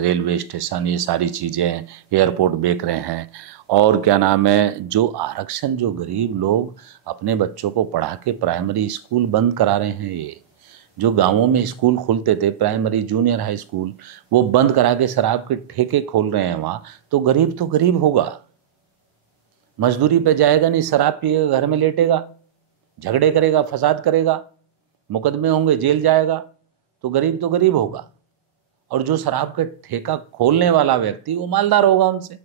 रेलवे स्टेशन, ये सारी चीज़ें, एयरपोर्ट बेच रहे हैं। और क्या नाम है, जो आरक्षण जो गरीब लोग अपने बच्चों को पढ़ा के प्राइमरी स्कूल बंद करा रहे हैं, ये जो गांवों में स्कूल खुलते थे प्राइमरी जूनियर हाई स्कूल, वो बंद करा के शराब के ठेके खोल रहे हैं वहाँ। तो गरीब होगा, मजदूरी पे जाएगा नहीं, शराब पिएगा, घर में लेटेगा, झगड़े करेगा, फसाद करेगा, मुकदमे होंगे, जेल जाएगा। तो गरीब होगा। और जो शराब का ठेका खोलने वाला व्यक्ति वो मालदार होगा उनसे।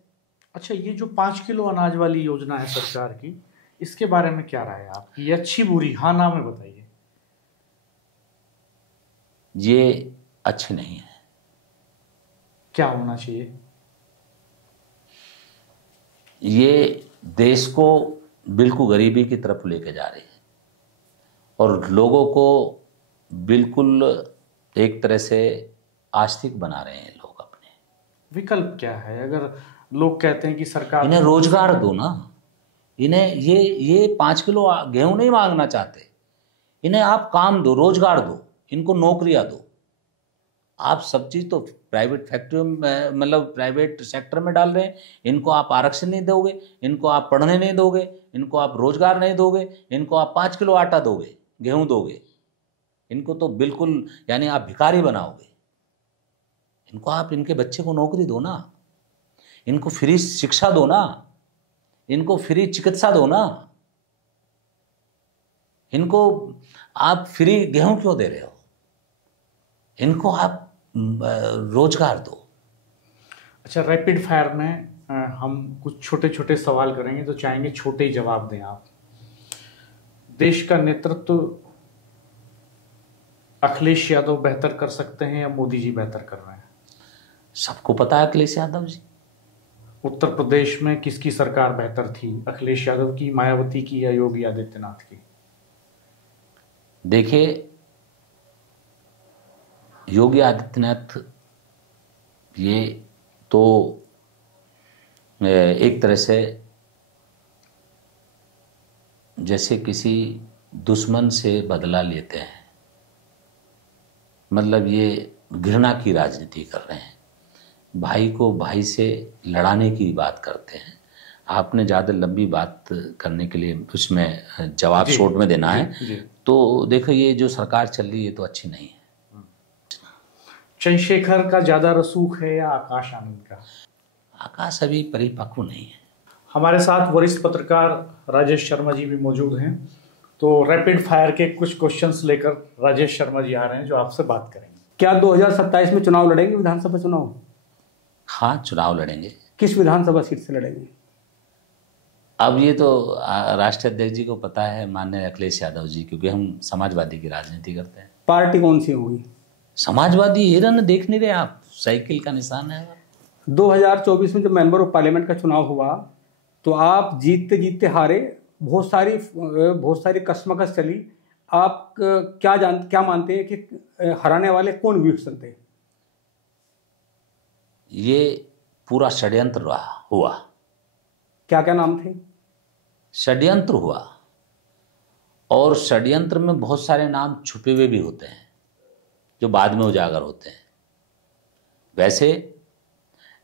अच्छा, ये जो 5 किलो अनाज वाली योजना है सरकार की, इसके बारे में क्या राय है आपकी? ये अच्छी बुरी, हाँ ना में बताइए। ये अच्छी नहीं है। क्या होना चाहिए? ये देश को बिल्कुल गरीबी की तरफ लेके जा रही है और लोगों को बिल्कुल एक तरह से आस्तिक बना रहे हैं लोग अपने। विकल्प क्या है? अगर लोग कहते हैं कि सरकार, इन्हें रोजगार दो ना, इन्हें ये 5 किलो गेहूं नहीं मांगना चाहते, इन्हें आप काम दो, रोजगार दो, इनको नौकरियां दो। आप सब चीज़ तो प्राइवेट फैक्ट्री में, मतलब प्राइवेट सेक्टर में डाल रहे हैं। इनको आप आरक्षण नहीं दोगे, इनको आप पढ़ने नहीं दोगे, इनको आप रोजगार नहीं दोगे, इनको आप 5 किलो आटा दोगे, गेहूं दोगे, इनको तो बिल्कुल यानी आप भिखारी बनाओगे। इनको आप, इनके बच्चे को नौकरी दो ना, इनको फ्री शिक्षा दो ना, इनको फ्री चिकित्सा दो ना, इनको आप फ्री गेहूं क्यों दे रहे हो? इनको आप रोजगार दो। अच्छा, रैपिड फायर में हम कुछ छोटे छोटे सवाल करेंगे तो चाहेंगे छोटे ही जवाब दें आप। देश का नेतृत्व अखिलेश यादव बेहतर कर सकते हैं या मोदी जी बेहतर कर रहे हैं? सबको पता है अखिलेश यादव जी। उत्तर प्रदेश में किसकी सरकार बेहतर थी, अखिलेश यादव की, मायावती की या योगी आदित्यनाथ की? देखिए, योगी आदित्यनाथ ये तो एक तरह से जैसे किसी दुश्मन से बदला लेते हैं, मतलब ये घृणा की राजनीति कर रहे हैं, भाई को भाई से लड़ाने की बात करते हैं। आपने ज़्यादा लंबी बात करने के लिए उसमें जवाब शॉर्ट में देना है। तो देखो, ये जो सरकार चल रही है तो अच्छी नहीं है। चंद्रशेखर का ज्यादा रसूख है या आकाश आनंद का? आकाश अभी परिपक्व नहीं है। हमारे साथ वरिष्ठ पत्रकार राजेश शर्मा जी भी मौजूद हैं, तो रैपिड फायर के कुछ क्वेश्चंस लेकर राजेश शर्मा जी आ रहे हैं जो आपसे बात करेंगे। क्या 2027 में चुनाव लड़ेंगे, विधानसभा चुनाव? हाँ, चुनाव लड़ेंगे। किस विधानसभा सीट से लड़ेंगे? अब ये तो राष्ट्रीय अध्यक्ष जी को पता है, माननीय अखिलेश यादव जी, क्योंकि हम समाजवादी की राजनीति करते हैं। पार्टी कौन सी होगी? समाजवादी हिरन देख नहीं रहे आप, साइकिल का निशान है। 2024 में जब मेंबर ऑफ पार्लियामेंट का चुनाव हुआ तो आप जीतते जीतते हारे, बहुत सारी कश्मकश चली। आप क्या मानते हैं कि हराने वाले कौन विकसन थे? ये पूरा षड्यंत्र हुआ। क्या क्या नाम थे? षड्यंत्र हुआ, और षड्यंत्र में बहुत सारे नाम छुपे हुए भी होते हैं जो बाद में उजागर होते हैं। वैसे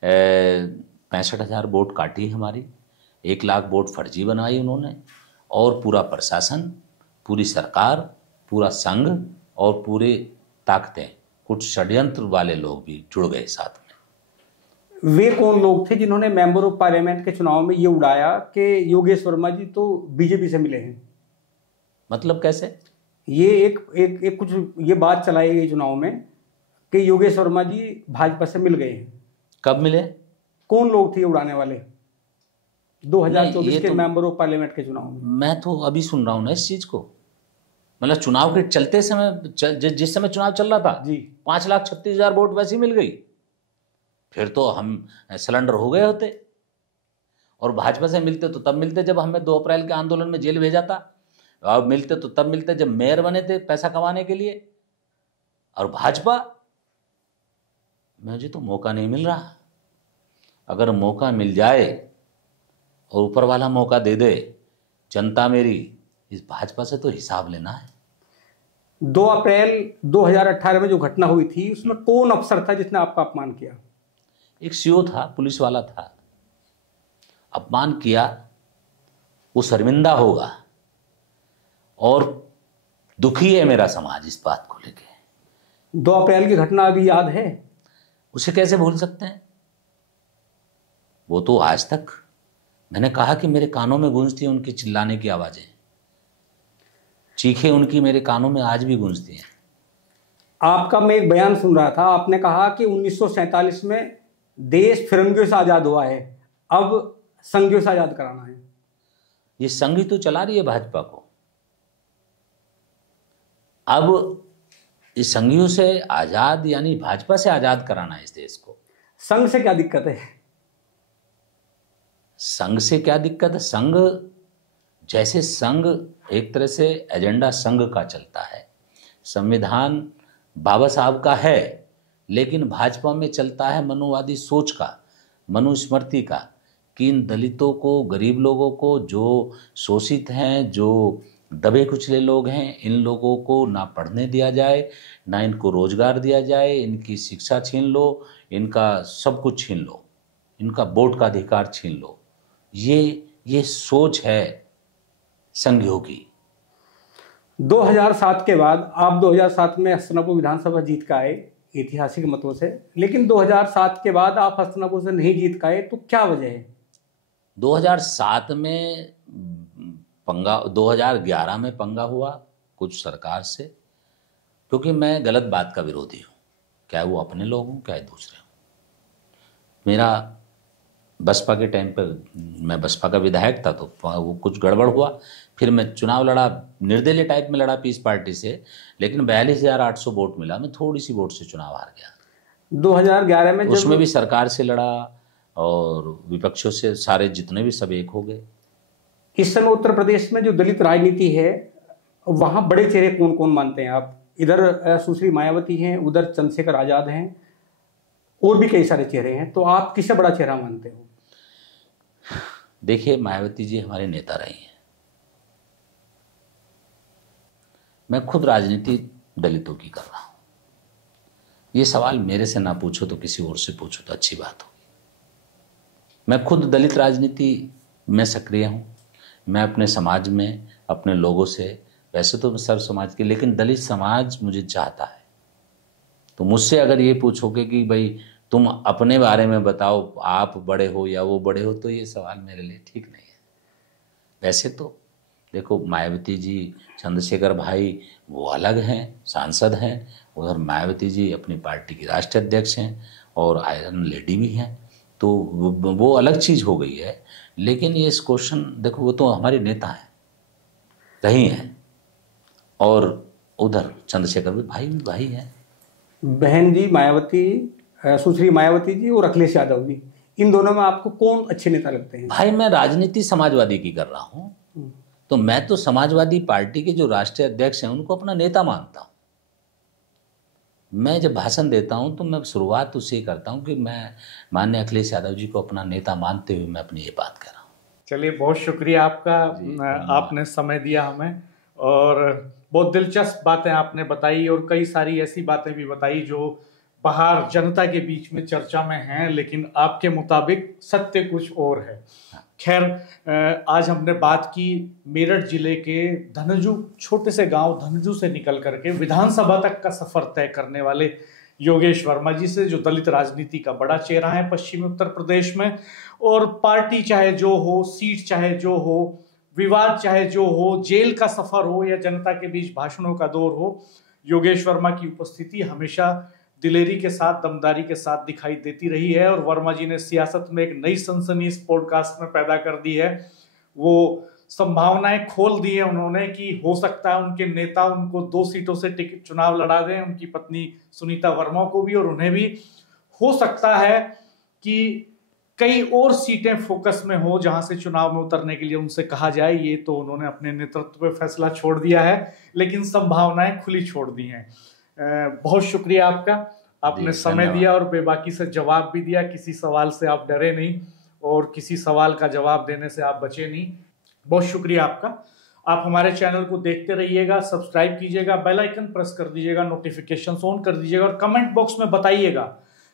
65,000 वोट काटी हमारी, 1 लाख वोट फर्जी बनाई उन्होंने, और पूरा प्रशासन, पूरी सरकार, पूरा संघ और पूरे ताकतें, कुछ षड्यंत्र वाले लोग भी जुड़ गए साथ में। वे कौन लोग थे जिन्होंने मेंबर ऑफ पार्लियामेंट के चुनाव में ये उड़ाया कि योगेश वर्मा जी तो बीजेपी से मिले हैं? मतलब कैसे? ये एक कुछ ये बात चलाई गई चुनाव में कि योगेश वर्मा जी भाजपा से मिल गए हैं। कब मिले? कौन लोग थे उड़ाने वाले 2024 के मेंबर ऑफ पार्लियामेंट के चुनाव में? मैं तो अभी सुन रहा हूँ ना इस चीज को। मतलब चुनाव के चलते समय, जिस समय चुनाव चल रहा था जी, 5,36,000 वोट वैसे ही मिल गई। फिर तो हम सिलेंडर हो गए होते, और भाजपा से मिलते तो तब मिलते जब हमें 2 अप्रैल के आंदोलन में जेल भेजा था, और मिलते तो तब मिलते जब मेयर बने थे पैसा कमाने के लिए। और भाजपा, मुझे तो मौका नहीं मिल रहा। अगर मौका मिल जाए और ऊपर वाला मौका दे दे, जनता मेरी, इस भाजपा से तो हिसाब लेना है। 2 अप्रैल 2018 में जो घटना हुई थी उसमें कौन अफसर था जिसने आपका अपमान किया? एक सीओ था, पुलिस वाला था। अपमान किया, वो शर्मिंदा होगा, और दुखी है मेरा समाज इस बात को लेके। 2 अप्रैल की घटना अभी याद है? उसे कैसे भूल सकते हैं? वो तो आज तक, मैंने कहा कि मेरे कानों में गूंजती हैं उनकी चिल्लाने की आवाजें, चीखें उनकी मेरे कानों में आज भी गूंजती हैं। आपका मैं एक बयान सुन रहा था, आपने कहा कि 1947 में देश फिरंगियों से आजाद हुआ है, अब संघियों से आजाद कराना है। ये संघ ही तो चला रही है भाजपा को। अब इस संघियों से आजाद यानी भाजपा से आजाद कराना है इस देश को। संघ से क्या दिक्कत है? संघ से क्या दिक्कत है? संघ, जैसे संघ एक तरह से एजेंडा संघ का चलता है, संविधान बाबा साहब का है, लेकिन भाजपा में चलता है मनुवादी सोच का, मनुस्मृति का, कि इन दलितों को, गरीब लोगों को, जो शोषित हैं, जो दबे कुचले लोग हैं, इन लोगों को ना पढ़ने दिया जाए, ना इनको रोजगार दिया जाए, इनकी शिक्षा छीन लो, इनका सब कुछ छीन लो, इनका वोट का अधिकार छीन लो। ये सोच है संघियों की। 2007 के बाद आप 2007 में हस्तिनापुर विधानसभा जीत के आए ऐतिहासिक मतों से, लेकिन 2007 के बाद आप हस्तिनापुर से नहीं जीत के आए, तो क्या वजह है? 2007 में पंगा, 2011 में पंगा हुआ कुछ सरकार से, क्योंकि मैं गलत बात का विरोधी हूँ, चाहे वो अपने लोग हों चाहे दूसरे हों। मेरा बसपा के टाइम पर, मैं बसपा का विधायक था, तो वो कुछ गड़बड़ हुआ, फिर मैं चुनाव लड़ा, निर्दलीय टाइप में लड़ा पीस पार्टी से, लेकिन 42,800 वोट मिला, मैं थोड़ी सी वोट से चुनाव हार गया। 2011 में उसमें भी सरकार से लड़ा और विपक्षों से, सारे जितने भी सब एक हो गए। इस समय उत्तर प्रदेश में जो दलित राजनीति है, वहाँ बड़े चेहरे कौन कौन मानते हैं आप? इधर सुश्री मायावती हैं, उधर चंद्रशेखर आजाद हैं, और भी कई सारे चेहरे हैं, तो आप किससे बड़ा चेहरा मानते हो? देखिए, मायावती जी हमारे नेता रही हैं। मैं खुद राजनीति दलितों की कर रहा हूं। ये सवाल मेरे से ना पूछो तो किसी और से पूछो तो अच्छी बात होगी। मैं खुद दलित राजनीति में सक्रिय हूं। मैं अपने समाज में, अपने लोगों से, वैसे तो मैं सर्व समाज के, लेकिन दलित समाज मुझे चाहता है। तो मुझसे अगर ये पूछोगे कि भाई तुम अपने बारे में बताओ, आप बड़े हो या वो बड़े हो, तो ये सवाल मेरे लिए ठीक नहीं है। वैसे तो देखो, मायावती जी, चंद्रशेखर भाई वो अलग हैं, सांसद हैं, उधर मायावती जी अपनी पार्टी की राष्ट्रीय अध्यक्ष हैं और आयरन लेडी भी हैं, तो वो अलग चीज़ हो गई है। लेकिन ये इस क्वेश्चन, देखो वो तो हमारे नेता हैं, रही हैं, और उधर चंद्रशेखर भी भाई हैं। बहन जी मायावती, सुश्री मायावती जी और अखिलेश यादव जी, इन दोनों में आपको कौन अच्छे नेता लगते हैं? भाई मैं राजनीति समाजवादी की कर रहा हूँ, तो मैं तो समाजवादी पार्टी के जो राष्ट्रीय अध्यक्ष हैं उनको अपना नेता मानता हूँ। मैं जब भाषण देता हूँ तो मैं शुरुआत उससे करता हूँ कि मैं माननीय अखिलेश यादव जी को अपना नेता मानते हुए मैं अपनी ये बात कर रहा हूँ। चलिए, बहुत शुक्रिया आपका, आपने समय दिया हमें और बहुत दिलचस्प बातें आपने बताई और कई सारी ऐसी बातें भी बताई जो बाहर जनता के बीच में चर्चा में हैं, लेकिन आपके मुताबिक सत्य कुछ और है। खैर, आज हमने बात की मेरठ जिले के धनजू, छोटे से गांव धनजू से निकल करके विधानसभा तक का सफर तय करने वाले योगेश वर्मा जी से, जो दलित राजनीति का बड़ा चेहरा है पश्चिमी उत्तर प्रदेश में। और पार्टी चाहे जो हो, सीट चाहे जो हो, विवाद चाहे जो हो, जेल का सफर हो या जनता के बीच भाषणों का दौर हो, योगेश वर्मा की उपस्थिति हमेशा दिलेरी के साथ, दमदारी के साथ दिखाई देती रही है। और वर्मा जी ने सियासत में एक नई सनसनी इस पॉडकास्ट में पैदा कर दी है। वो संभावनाएं खोल दी है उन्होंने कि हो सकता है उनके नेता उनको 2 सीटों से टिकट चुनाव लड़ा दें, उनकी पत्नी सुनीता वर्मा को भी और उन्हें भी। हो सकता है कि कई और सीटें फोकस में हो जहां से चुनाव में उतरने के लिए उनसे कहा जाए। ये तो उन्होंने अपने नेतृत्व पे फैसला छोड़ दिया है, लेकिन संभावनाएं खुली छोड़ दी हैं। बहुत शुक्रिया आपका, आपने समय दिया और बेबाकी से जवाब भी दिया। किसी सवाल से आप डरे नहीं और किसी सवाल का जवाब देने से आप बचे नहीं। बहुत शुक्रिया आपका। आप हमारे चैनल को देखते रहिएगा, सब्सक्राइब कीजिएगा, बेल आइकन प्रेस कर दीजिएगा, नोटिफिकेशन ऑन कर दीजिएगा और कमेंट बॉक्स में बताइएगा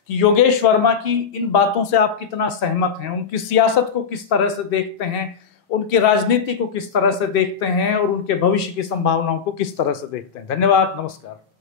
कि योगेश वर्मा की इन बातों से आप कितना सहमत हैं, उनकी सियासत को किस तरह से देखते हैं, उनकी राजनीति को किस तरह से देखते हैं और उनके भविष्य की संभावनाओं को किस तरह से देखते हैं। धन्यवाद, नमस्कार।